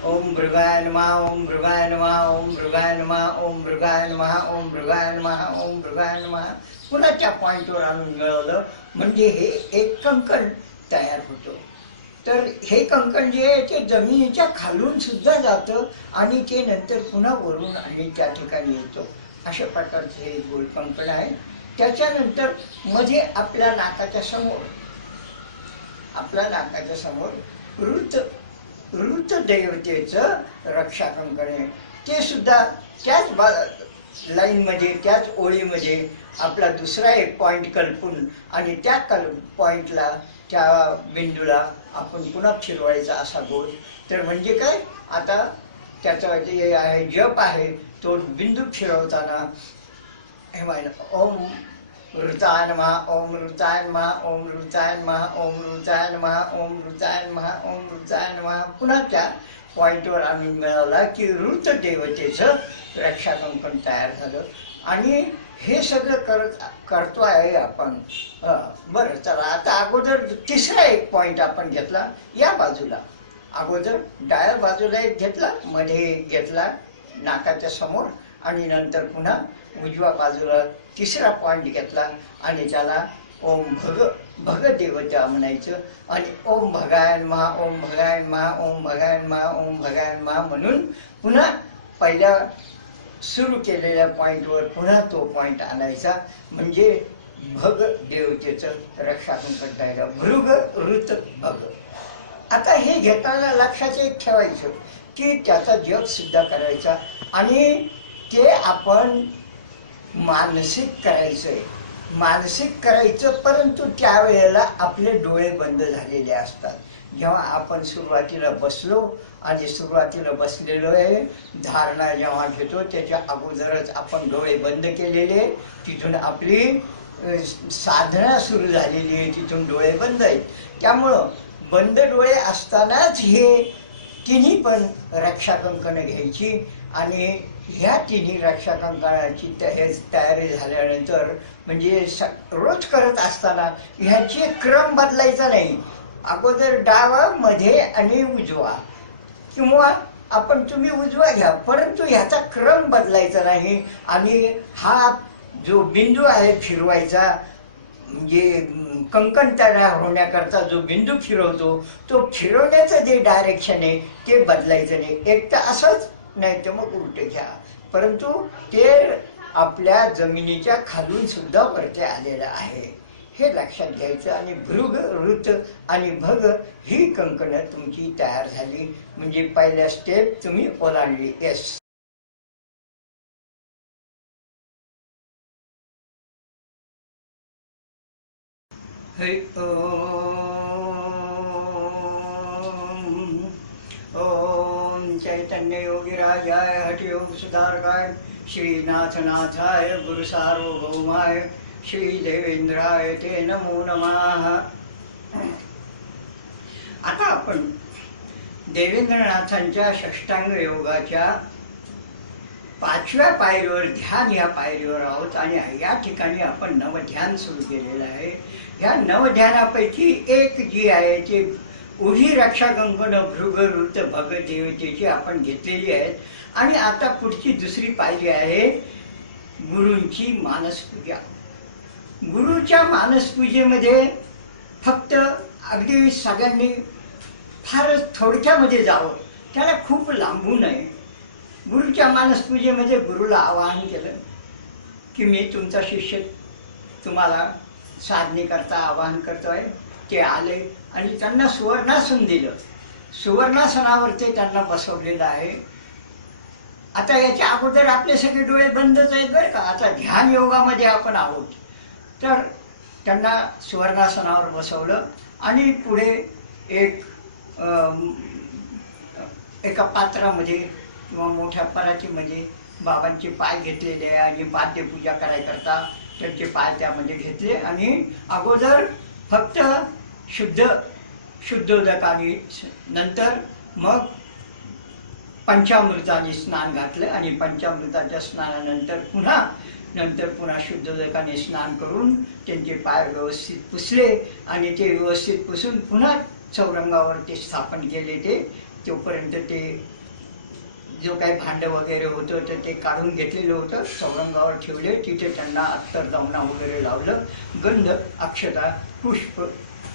ओम भृगाय नमः, ओम भृगाय नमः, ओम भृगाय नमः, ओम भृगाय नमः, ओम भृगाय नमः, ओम भृगाय नमः पुन्हा त्या पॉइंटवर आणून मिळवलं म्हणजे हे एक कंकण तयार होतं. तर हे कंकण जे आहे ते जमिनीच्या खालून सुद्धा जातं आणि ते नंतर पुन्हा वरून आणि त्या ठिकाणी येतो. अशा प्रकारचं हे गोल कंकण आहे. त्याच्यानंतर मध्ये आपल्या नाकाच्या समोर ऋत देवतेचं रक्षा कंकण आहे. ते सुद्धा त्याच लाईनमध्ये त्याच ओळीमध्ये आपला दुसरा एक पॉइंट कल्पून आणि त्या पॉइंटला त्या बिंदूला आपण पुन्हा फिरवायचा असा गोल. तर म्हणजे काय, आता त्याचा जे आहे जप आहे तो बिंदू फिरवताना ओम ऋताय नमः, ओम ऋताय नमः, ओम ऋताय नमः, ओम ऋताय नमः, ओम ऋताय नमः, ओम ऋताय नमः पुन्हा त्या पॉइंटवर आम्ही मिळवला की ऋत देवतेचं रक्षा कंकण तयार झालं. आणि हे सगळं करतो आहे आपण. बरं चला, आता अगोदर तिसरा एक पॉइंट आपण घेतला या बाजूला. अगोदर डाव्या बाजूला एक घेतला, मध्ये एक घेतला नाकाच्या समोर आणि नंतर पुन्हा उजव्या बाजूला तिसरा पॉइंट घेतला आणि त्याला ओम भग देवता म्हणायचं आणि ओम भगाय नमः, ओम भगाय नमः, ओम भगाय नमः, ओम भगाय नमः म्हणून पुन्हा पहिल्या सुरू केलेल्या पॉइंटवर पुन्हा तो पॉइंट आणायचा म्हणजे भग देवतेचं रक्षाकंकण राहिलं. भृग, ऋत, भग. आता हे घेताना लक्षात एक ठेवायचं की त्याचा जप सुद्धा करायचा आणि ते आपण मानसिक करायचं परंतु त्यावेळेला आपले डोळे बंद झालेले असतात. जेव्हा आपण सुरुवातीला बसलो आणि सुरुवातीला बसलेलो आहे, धारणा जेव्हा घेतो त्याच्या अगोदरच आपण डोळे बंद केलेले, तिथून आपली साधना सुरू झालेली आहे, तिथून डोळे बंद आहेत. त्यामुळं बंद डोळे असतानाच हे तिन्ही पण रक्षाकंकणं घ्यायची आणि ह्या तिन्ही रक्षाकंकणाची तयारी झाल्यानंतर म्हणजे रोज करत असताना ह्याची क्रम बदलायचा नाही. अगोदर डावा, मध्ये आणि उजवा किंवा तुम्ही उजवा घ्या परंतु ह्याचा क्रम बदलायचा नाही. आणि हा जो बिंदू आहे फिरवायचा म्हणजे कंकण तयार होण्याकरता जो बिंदू फिरवतो तो फिरवण्याचं जे डायरेक्शन आहे ते बदलायचं नाही. एक तर असंच, नाही तर मग उलट घ्या. परंतु ते आपल्या जमिनीच्या खालून सुद्धा वरती आलेलं आहे हे लक्षात घ्यायचं. आणि भृग, ऋत आणि भग ही कंकणं तुमची तयार झाली, म्हणजे पहिल्या स्टेप तुम्ही ओलांडली. येस. हरि ओम चैतन्य योगीराजाय हठयोग सुधारकाय श्रीनाथनाथाय गुरु सार्वभौमाय श्री देवेंद्राय ते नमो नमः. आता आपण देवेंद्रनाथांच्या षष्टांग योगाच्या 5व्या पायरीवर, ध्यान या पायरीवर आहोत. आणि या ठिकाणी आपण नवध्यान सुरू केलेलं आहे. ह्या नवध्यानापैकी एक जी आहे ती उभी रक्षा कंकण भृग ऋत भग देवतेची आपण घेतलेली आहेत. आणि आता पुढची दुसरी पायरी आहे गुरूंची मानसपूजा. गुरुच्या मानसपूजेमध्ये फक्त अगदी सगळ्यांनी फारच थोडक्यामध्ये जावं, त्याला खूप लांबू नये. गुरुच्या मानसपूजेमध्ये गुरुला आवाहन केलं की मी तुमचा शिष्य तुम्हाला साधनेकरता आवाहन करतोय. ते आले आणि त्यांना सुवर्णासन दिलं. सुवर्णासनावर ते त्यांना बसवलेलं आहे. आता याच्या अगोदर आपले सगळे डोळे बंदच आहेत बरं का. आता ध्यान योगामध्ये आपण आहोत. तर त्यांना सुवर्णासनावर बसवलं आणि पुढे एका पात्रामध्ये किंवा मोठ्या परातीमध्ये बाबांचे पाय घेतलेले आहे आणि पाद्यपूजा करायकरता त्यांचे पाय त्यामध्ये घेतले. आणि अगोदर फक्त शुद्धोदकाने, नंतर मग पंचामृताने स्नान घातलं. आणि पंचामृताच्या स्नानानंतर पुन्हा शुद्धोदकाने स्नान करून त्यांचे पाय व्यवस्थित पुसले. आणि ते व्यवस्थित पुसून पुन्हा चौरंगावर ते स्थापन केले. तोपर्यंत ते जो काही भांडं वगैरे होतं तर ते काढून घेतलेलं होतं, चौरंगावर ठेवले. तिथे त्यांना अत्तरदावणा वगैरे लावलं. गंध, अक्षता, पुष्प,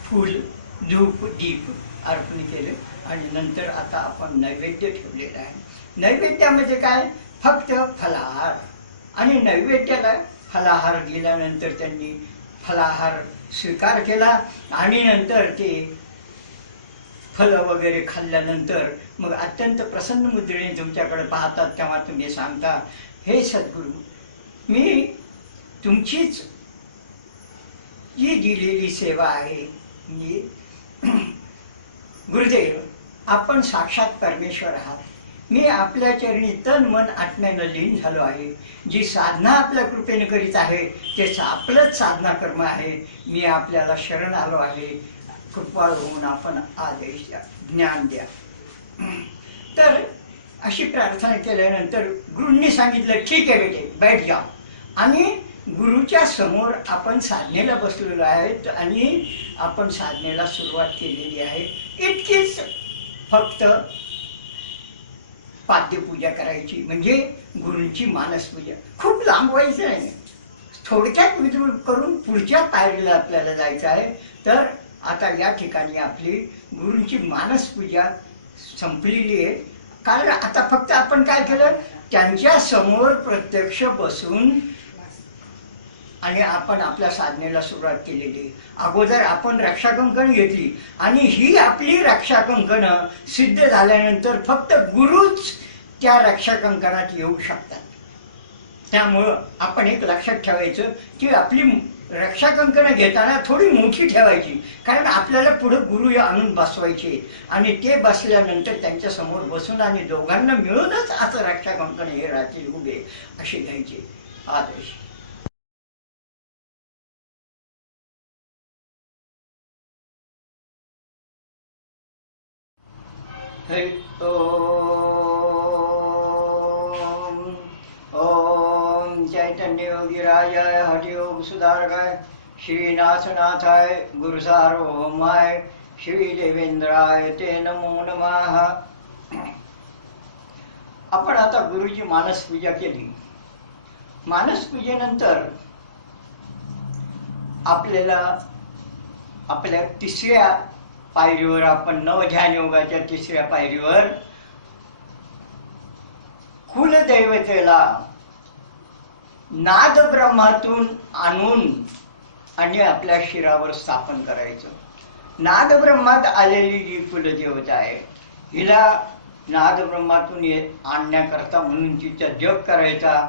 फूल, धूप, दीप अर्पण केले. आणि नंतर आता आपण नैवेद्य ठेवलेलं आहे. नैवेद्यामध्ये काय, फक्त फलाहार. आणि नैवेद्याला फलाहार दिल्यानंतर त्यांनी फलाहार स्वीकार केला. आणि नंतर ते फलं वगैरे खाल्ल्यानंतर मग अत्यंत प्रसन्न मुद्रेने तुमच्याकडे पाहतात. तेव्हा तुम्ही सांगता, हे सद्गुरू, मी तुमचीच जी दिलेली सेवा आहे, मी गुरुदेव, आपण साक्षात परमेश्वर आहात. मी आपल्या चरणी तन मन आत्म्यानं लीन झालो आहे. जी साधना आपल्या कृपेने करीत आहे तेच आपलंच साधना कर्म आहे. मी आपल्याला शरण आलो आहे. कृपाळ होऊन आपण आदेश द्या, ज्ञान द्या. तर अशी प्रार्थना केल्यानंतर गुरूंनी सांगितलं, ठीक आहे बेटे, बैठ जा. आणि गुरुच्या समोर आपण साधनेला बसलेलो आहेत आणि आपण साधनेला सुरुवात केलेली आहे. इतकीच फक्त पाद्यपूजा करायची, म्हणजे गुरूंची मानसपूजा. खूप लांबवायचं नाही, थोडक्यात करून पुढच्या पायरीला आपल्याला जायचं आहे. तर आता या ठिकाणी आपली गुरूंची मानसपूजा संपलेली आहे. कारण आता फक्त आपण काय केलं, त्यांच्या समोर प्रत्यक्ष बसून आणि आपण आपल्या साधनेला सुरुवात केलेली. अगोदर आपण रक्षा कंकण घेतली आणि ही आपली रक्षा कंकण सिद्ध झाल्यानंतर फक्त गुरुच त्या रक्षा कंकणात येऊ शकतात. त्यामुळं आपण एक लक्षात ठेवायचं की आपली रक्षा कंकणं घेताना थोडी मोठी ठेवायची, कारण आपल्याला पुढे गुरु आणून बसवायचे. आणि ते बसल्यानंतर त्यांच्या समोर बसून आणि दोघांना मिळूनच असं रक्षा कंकण हे राहतील उभे असे घ्यायचे. आदेश. हरि ओम चैतन्य योगीराजाय हठयोग सुधारकाय श्रीनाथनाथाय गुरु सार्वभौमाय श्री देवेंद्राय ते नमो नमः. आपण आता गुरुची मानसपूजा केली. मानसपूजेनंतर आपल्याला आपल्या तिसऱ्या पायरीवर आपण नवध्यान योगाच्या तिसऱ्या पायरीवर कुलदैवतेला नाद ब्रह्मातून आणून आणि आपल्या शिरावर स्थापन करायचं. नाद ब्रह्मात आलेली जी कुलदेवता आहे हिला नाद ब्रह्मातून आणण्याकरता म्हणून तिचा जप करायचा.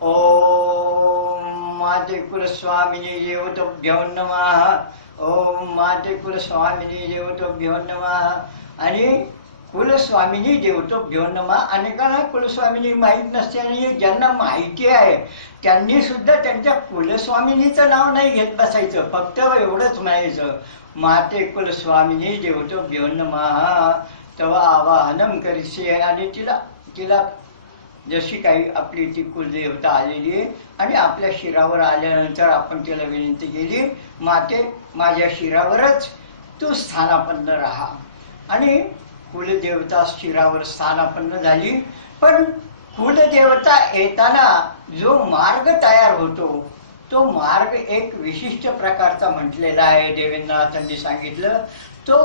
ओम माते कुलस्वामिनी देवतभ्यो नमः, ओम माते कुलस्वामिनी देवतभ्यो नमः. आणि कुलस्वामिनी देवतभ्यो नमः अनेकांना कुलस्वामिनी माहीत नसते आणि ज्यांना माहिती आहे त्यांनी सुद्धा त्यांच्या कुलस्वामिनीचं नाव नाही घेत बसायचं, फक्त एवढंच म्हणायचं माते कुलस्वामिनी देवतभ्यो नमः. तेव्हा आवाहनम करीसे आणि तिला जशी काही आपली ती कुलदेवता आलेली आहे आणि आपल्या शिरावर आल्यानंतर आपण तिला विनंती केली, माते माझ्या शिरावरच तू स्थानापन्न राहा. आणि कुलदेवता शिरावर स्थानापन्न झाली. पण कुलदेवता येताना जो मार्ग तयार होतो तो मार्ग एक विशिष्ट प्रकारचा म्हटलेला आहे. देवेंद्रनाथांनी सांगितलं तो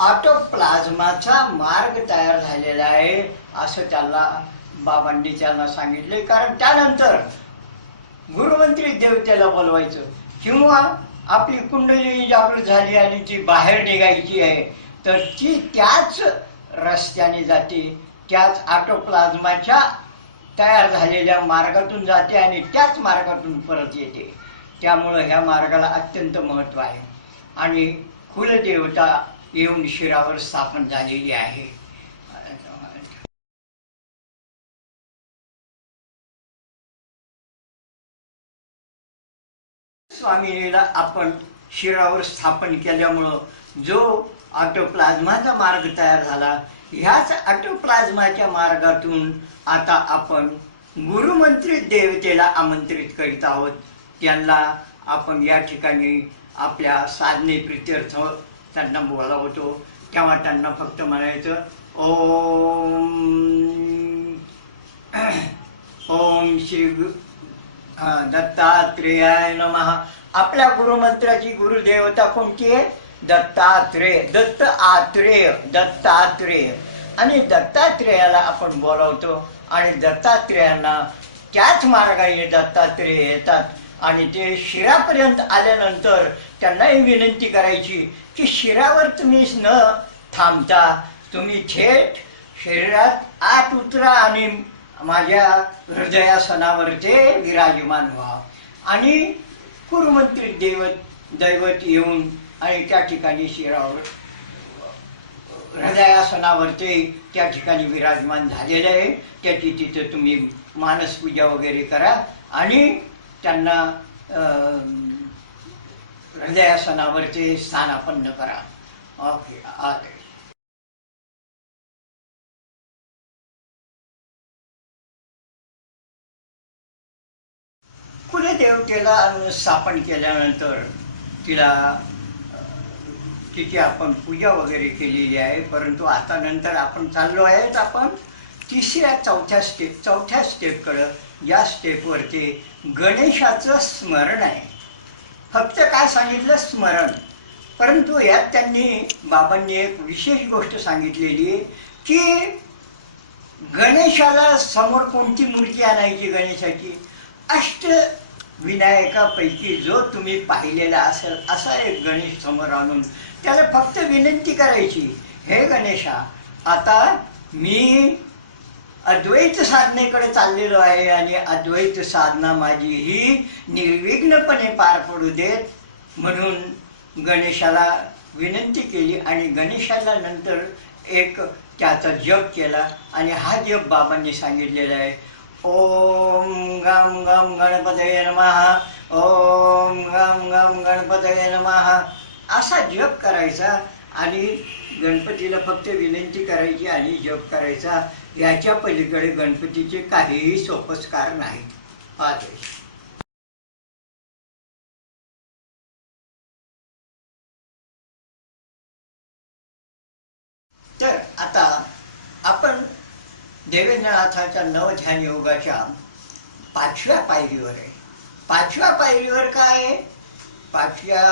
ऑटोप्लाझ्माचा मार्ग तयार झालेला आहे असं त्याला बाबांनी त्यांना सांगितले. कारण त्यानंतर गुरुमंत्री देवतेला बोलवायचं किंवा आपली कुंडली जागृत झाली आणि ती बाहेर निघायची आहे तर ती त्याच रस्त्याने जाते, त्याच ऑटोप्लाझ्माच्या तयार झालेल्या मार्गातून जाते आणि त्याच मार्गातून परत येते. त्यामुळं ह्या मार्गाला अत्यंत महत्त्व आहे आणि कुलदेवता येऊन शिरावर स्थापन झालेली आहे. स्वामिनीला आपण शिरावर स्थापन केल्यामुळं जो ऑटोप्लाझ्माचा मार्ग तयार झाला ह्याच ऑटोप्लाझ्माच्या मार्गातून आता आपण गुरुमंत्री देवतेला आमंत्रित करीत आहोत. त्यांना आपण या ठिकाणी आपल्या साधने प्रित्यर्थ त्यांना बोलावतो. तेव्हा त्यांना फक्त म्हणायचं ओम ओम श्री दत्तात्रेयाय नमः. आपल्या गुरुमंत्राची गुरुदेवता कोणती आहे? दत्तात्रेय, दत्त आत्रेय, दत्तात्रेय. आणि दत्तात्रेयाला आपण बोलावतो आणि दत्तात्रेयांना त्याच मार्गाने दत्तात्रेय येतात आणि ते शिरापर्यंत आल्यानंतर त्यांना ही विनंती करायची की शिरावर तुम्ही न थांबता तुम्ही थेट शरीरात आत उतरा आणि माझ्या हृदयासनावर ते विराजमान व्हा. आणि गुरुमंत्री दैवत येऊन आणि त्या ठिकाणी शिरावर हृदयासनावर ते त्या ठिकाणी विराजमान झालेले आहे. त्याची तिथे तुम्ही मानसपूजा वगैरे करा आणि त्यांना हृदयासनावर ते स्थानापन्न करा. ओके. कुलदेवतेला स्थापन केल्यानंतर तिची आपण पूजा वगैरे केलेली आहे. परंतु आता नंतर आपण चाललो आहेत आपण चौथ्या स्टेपकडं. या स्टेपवरती गणेशाचं स्मरण आहे. फक्त काय सांगितलं? स्मरण. परंतु यात बाबांनी एक विशेष गोष्ट सांगितलेली आहे की गणेशाला समोर कोणती मूर्ती आणायची? गणेशाची अष्टविनायकापैकी जो तुम्ही पाहिलेला असेल असा एक गणेश समोर आणून त्याला फक्त विनंती करायची, हे गणेशा आता मी अद्वैत साधनेकडे चाललेलो आहे आणि अद्वैत साधना माझी ही निर्विघ्नपणे पार पडू देत म्हणून गणेशाला विनंती केली. आणि गणेशाला नंतर एक त्याचा जप केला आणि हा जप बाबांनी सांगितलेला आहे. ओम गम गम गणपतये नमः, ओम गम गम गणपतये नमः असा जप करायचा आणि गणपतीला फक्त विनंती करायची आणि जप करायचा. याच्या पलीकडे गणपतीचे काहीही सोपस्कार नाहीत. तर आता आपण देवेंद्रनाथाच्या नवध्यान योगाच्या 5व्या पायरीवर आहे. 5व्या पायरीवर काय आहे? 5व्या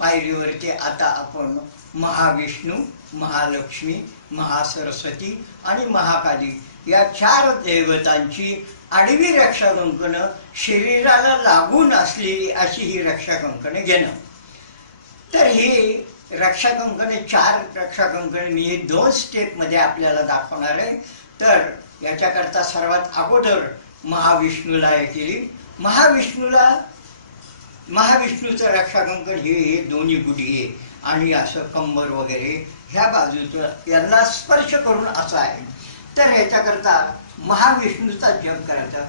पायरीवरती आता आपण महाविष्णू, महालक्ष्मी, महासरस्वती आणि महाकाली या 4 देवतांची आडवी रक्षा कंकणं शरीराला लागून असलेली अशी ही रक्षा कंकणं घेणं. तर ही रक्षा कंकणे 4 रक्षा कंकणे मी 2 स्टेपमध्ये आपल्याला दाखवणार आहे. तर याच्याकरता सर्वात अगोदर महाविष्णूला हे केली. महाविष्णूचं रक्षा कंकण हे दोन्ही गुडघे आणि असं कंबर वगैरे ह्या बाजूचं यांना स्पर्श करून असं आहे. तर याच्याकरता महाविष्णूचा जप करायचा.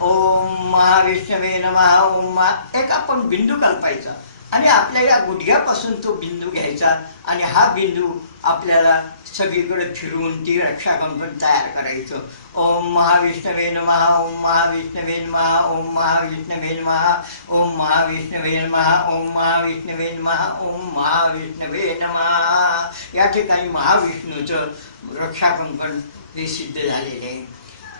ओम महाविष्णवे नमः. ओम एक आपण बिंदू कल्पायचा आणि आपल्या या गुडघ्यापासून तो बिंदू घ्यायचा आणि हा बिंदू आपल्याला सगळीकडे फिरवून ती रक्षा कंकण तयार करायचं. ओम महाविष्णवे नमः. ओम महाविष्णवे नमः. ओम महाविष्णवे नमः. ओम महाविष्णवे नमः. ओम महाविष्णवे नमः. ओम महाविष्णवे नमः. या ठिकाणी महाविष्णूचं रक्षा कंकण हे सिद्ध झालेले आहे.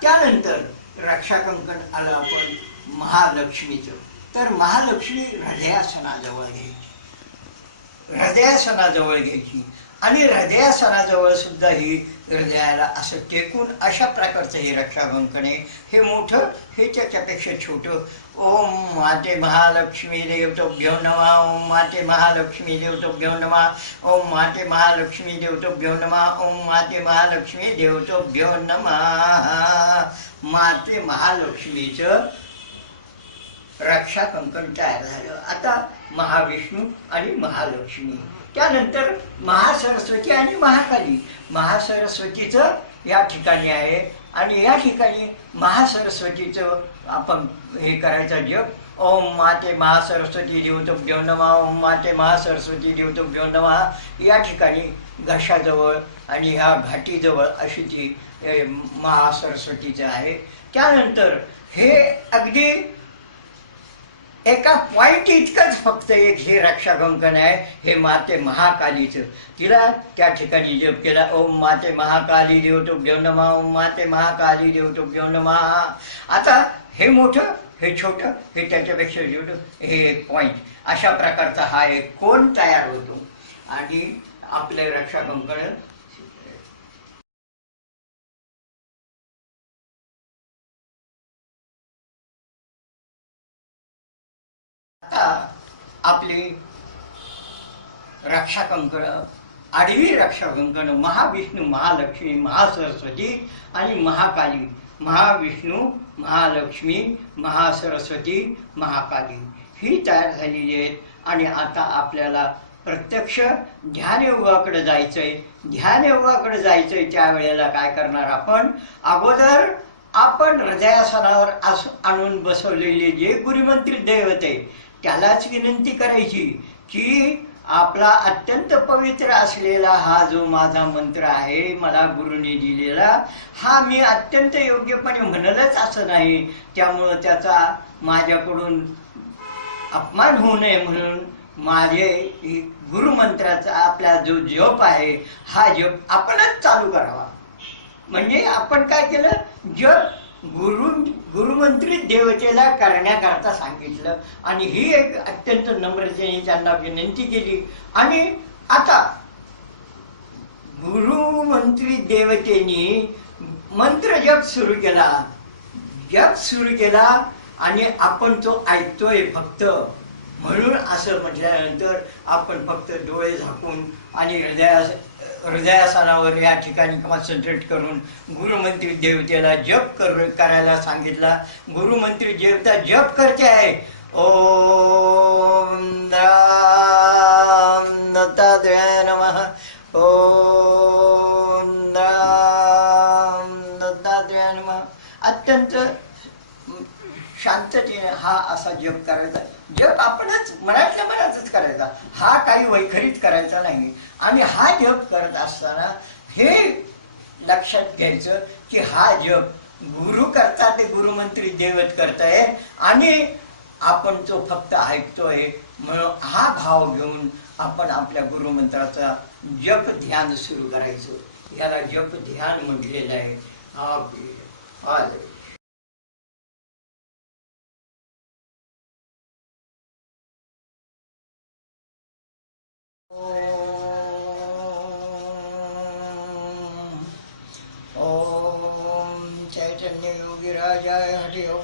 त्यानंतर रक्षा कंकण आलं आपण महालक्ष्मीचं. तर महालक्ष्मी हृदयासनाजवळ घ्यायची आणि हृदयासनाजवळ सुद्धा ही हृदयाला असं टेकून अशा प्रकारचं हे रक्षा कंकण आहे. हे मोठं, हे त्याच्यापेक्षा छोटं. ओम माते महालक्ष्मी देवतोभ्यो नमः. ओम माते महालक्ष्मी देवतोभ्यो नमः. ओम माते महालक्ष्मी देवतोभ्यो नमः. ओम माते महालक्ष्मी देवतोभ्यो नमः. माते महालक्ष्मीचं रक्षा कंकण तयार झालं. आता महाविष्णू आणि महालक्ष्मी. त्यानंतर महासरस्वती आणि महाकाली. महासरस्वतीचं या ठिकाणी आहे आणि या ठिकाणी महासरस्वतीचं आपण हे करायचं जप. ओम माते महासरस्वती देवतोभ्यो नमः. ओम माते महासरस्वती देवतोभ्यो नमः. या ठिकाणी घशाजवळ आणि ह्या घाटीजवळ अशी ती महासरस्वतीचं आहे. त्यानंतर हे अगदी एका पॉइंट इतकंच फक्त एक हे रक्षा कंकण आहे. हे माते महाकालीचं. तिला त्या ठिकाणी जप केला. ओम माते महाकाली देवतोभ्यो नमः. ओम माते महाकाली देवतोभ्यो नमः. आता हे मोठं, हे छोटं, हे त्याच्यापेक्षा छोटं, हे एक पॉइंट. अशा प्रकारचा हा एक कोन तयार होतो आणि आपले रक्षा कंकण आता आपली रक्षा कंकण, आडवी रक्षा कंकण महाविष्णू, महालक्ष्मी, महासरस्वती आणि महाकाली. महाविष्णू, महालक्ष्मी, महासरस्वती, महाकाली ही तयार झालेली आहेत. आणि आता आपल्याला प्रत्यक्ष ध्यानयोगाकडे जायचंय. ध्यानयोगाकडे जायचंय त्यावेळेला काय करणार आपण? अगोदर आपण हृदयासनावर आणून बसवलेले जे गुरुमंत्री दैवत आहे त्यालाच विनंती करायची की आपला अत्यंत पवित्र असलेला हा जो माझा मंत्र आहे मला गुरुने दिलेला, हा मी अत्यंत योग्यपणे म्हणलच असं नाही, त्यामुळं त्याचा माझ्याकडून अपमान होऊ नये म्हणून माझे गुरुमंत्राचा आपला जो जप आहे हा जप आपणच चालू करावा. म्हणजे आपण काय केलं? जप गुरुमंत्री देवतेला करण्याकरता सांगितलं आणि ही एक अत्यंत नम्रतेने त्यांना विनंती केली. आणि आता गुरुमंत्री देवतेनी मंत्र जप सुरू केला आणि आपण तो ऐकतोय फक्त. म्हणून असं म्हटल्यानंतर आपण फक्त डोळे झाकून आणि हृदयासनावर या ठिकाणी कॉन्सन्ट्रेट करून गुरुमंत्री देवतेला जप करायला सांगितला. गुरुमंत्री देवता जप करते आहे. ओम दत्तात्रेयाय नमः. ओम दत्तात्रेयाय नमः. अत्यंत शांततेने हा असा जप करायचा. जप आपणच मनातल्या मनातच करायचा, हा काही वैखरीत करायचा नाही. आणि हा जप करत असताना हे लक्षात घ्यायचं की हा जप गुरु करता ते गुरुमंत्री देवत करताय आणि आपण तो फक्त ऐकतोय. म्हणून हा भाव घेऊन आपण आपल्या गुरुमंत्राचा जप ध्यान सुरू करायचं. याला जप ध्यान म्हटलेलं आहे. हा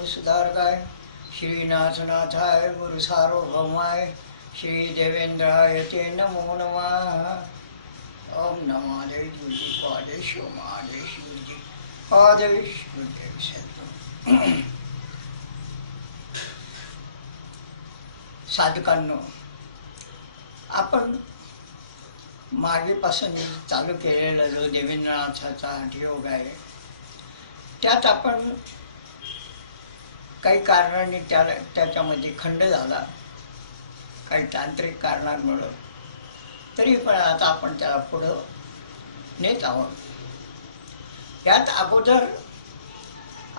सुधारकाय श्रीनाथनाथाय गुरु सार्वभौमाय श्री देवेंद्राय ते नमो नमः. ओम नमादेव गुरुजी पादेश महादेश गुरुजी पादेश गुरुदेव सद्गुरू. साधकांनो, आपण मागेपासून चालू केलेला जो देवेंद्रनाथाचा हठयोग आहे त्यात आपण काही कारणांनी त्याच्यामध्ये खंड झाला, काही तांत्रिक कारणांमुळं. तरी पण आता आपण त्याला पुढं नेत आहोत. यात अगोदर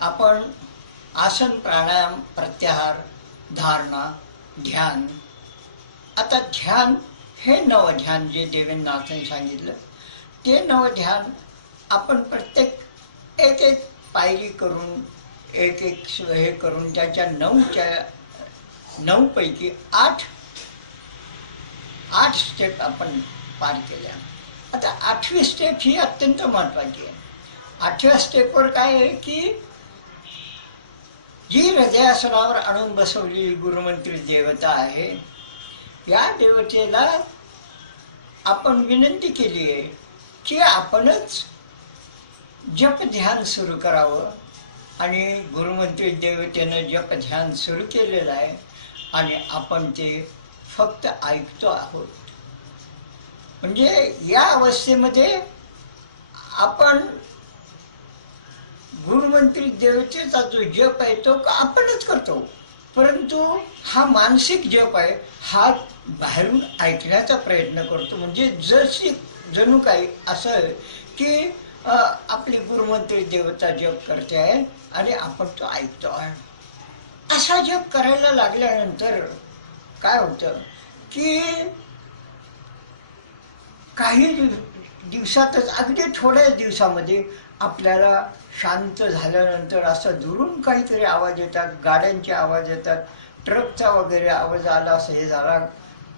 आपण आसन, प्राणायाम, प्रत्याहार, धारणा, ध्यान. आता ध्यान हे नवध्यान जे देवेंद्रनाथांनी सांगितलं ते नवध्यान आपण प्रत्येक एक एक पायरी करून एक एक हे करून त्याच्या 9 पैकी 8 स्टेप आपण पार केल्या. आता 8वी स्टेप ही अत्यंत महत्त्वाची आहे. 8व्या स्टेपवर काय आहे की जी हृदयासनावर आणून बसवलेली गुरुमंत्री देवता आहे, या देवतेला आपण विनंती केली आहे की आपणच जप ध्यान सुरू करावं. आणि गुरुमंत्री देवतेनं जप ध्यान सुरू केलेलं आहे आणि आपण ते फक्त ऐकतो आहोत. म्हणजे या अवस्थेमध्ये आपण गुरुमंत्री देवतेचा जो जप आहे तो आपणच करतो, परंतु हा मानसिक जप आहे, हा बाहेरून ऐकण्याचा प्रयत्न करतो. म्हणजे जणू काही असं की आपली गुरुमंत्री देवता जप करते आहे आणि आपण तो ऐकतो आहे. असा जप करायला लागल्यानंतर काय होतं की काही दिवसातच, अगदी थोड्या दिवसामध्ये आपल्याला शांत झाल्यानंतर असं दुरून काहीतरी आवाज येतात, गाड्यांचे आवाज येतात, ट्रकचा वगैरे आवाज आला, असं हे झाला.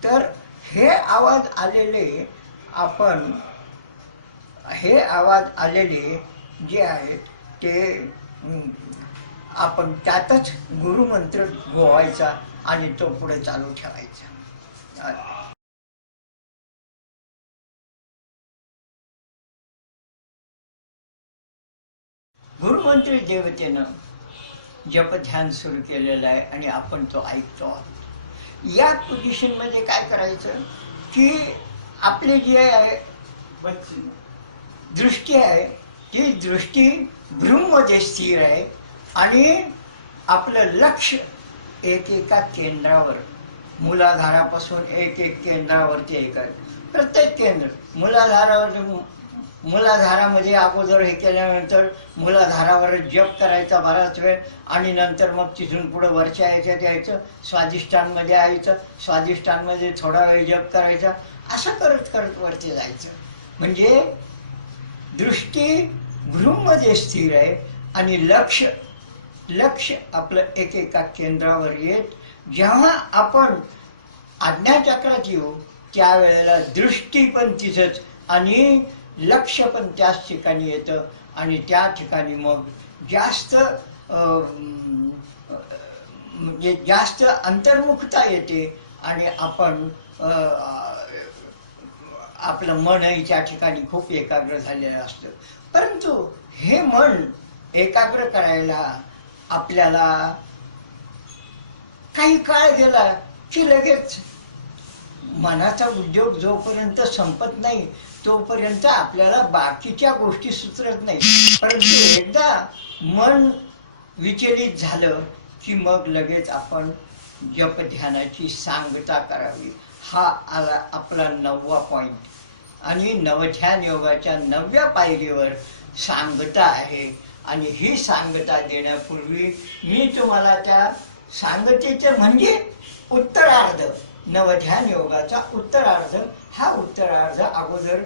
तर हे आवाज आलेले जे आहेत ते आपण त्यातच गुरुमंत्र गोवायचा आणि तो पुढे चालू ठेवायचा. गुरुमंत्री देवतेनं जप ध्यान सुरू केलेलं आहे आणि आपण तो ऐकतो आहोत. या पोझिशनमध्ये काय करायचं की आपले जे आहे दृष्टी आहे ती दृष्टी भ्रूमध्ये स्थिर आहे आणि आपलं लक्ष एकेका केंद्रावर, मूलाधारापासून एक केंद्रावरती एक आहे. प्रत्येक केंद्र मूलाधारामध्ये अगोदर हे केल्यानंतर मूलाधारावर जप करायचा बराच वेळ आणि नंतर मग तिथून पुढे वरच्या याच्यात यायचं, स्वाधिष्ठानमध्ये यायचं, स्वाधिष्ठानमध्ये थोडा वेळ जप करायचा, असं करत करत वरती जायचं. म्हणजे दृष्टी भ्रूमध्ये स्थिर आहे आणि लक्ष आपलं एकेका केंद्रावर येत. जेव्हा आपण आज्ञाचक्रात येऊ त्यावेळेला दृष्टी पण तिथंच आणि लक्ष पण त्याच ठिकाणी येतं आणि त्या ठिकाणी मग जास्त अंतर्मुखता येते आणि आपण आपलं मनही त्या ठिकाणी खूप एकाग्र झालेलं असतं. परंतु हे मन एकाग्र करायला आपल्याला काही काळ गेला की लगेच मनाचा उद्योग जोपर्यंत संपत नाही तोपर्यंत आपल्याला बाकीच्या गोष्टी सुचत नाही. परंतु एकदा मन विचलित झालं की मग लगेच आपण जप ध्यानाची सांगता करावी. हा आला आपला 9वा पॉइंट. आणि नवध्यान योगाच्या 9व्या पायरीवर सांगता आहे. आणि ही सांगता देण्यापूर्वी मी तुम्हाला त्या सांगतेचे म्हणजे उत्तरार्ध, नवध्यान योगाचा उत्तरार्ध, हा उत्तरार्ध अगोदर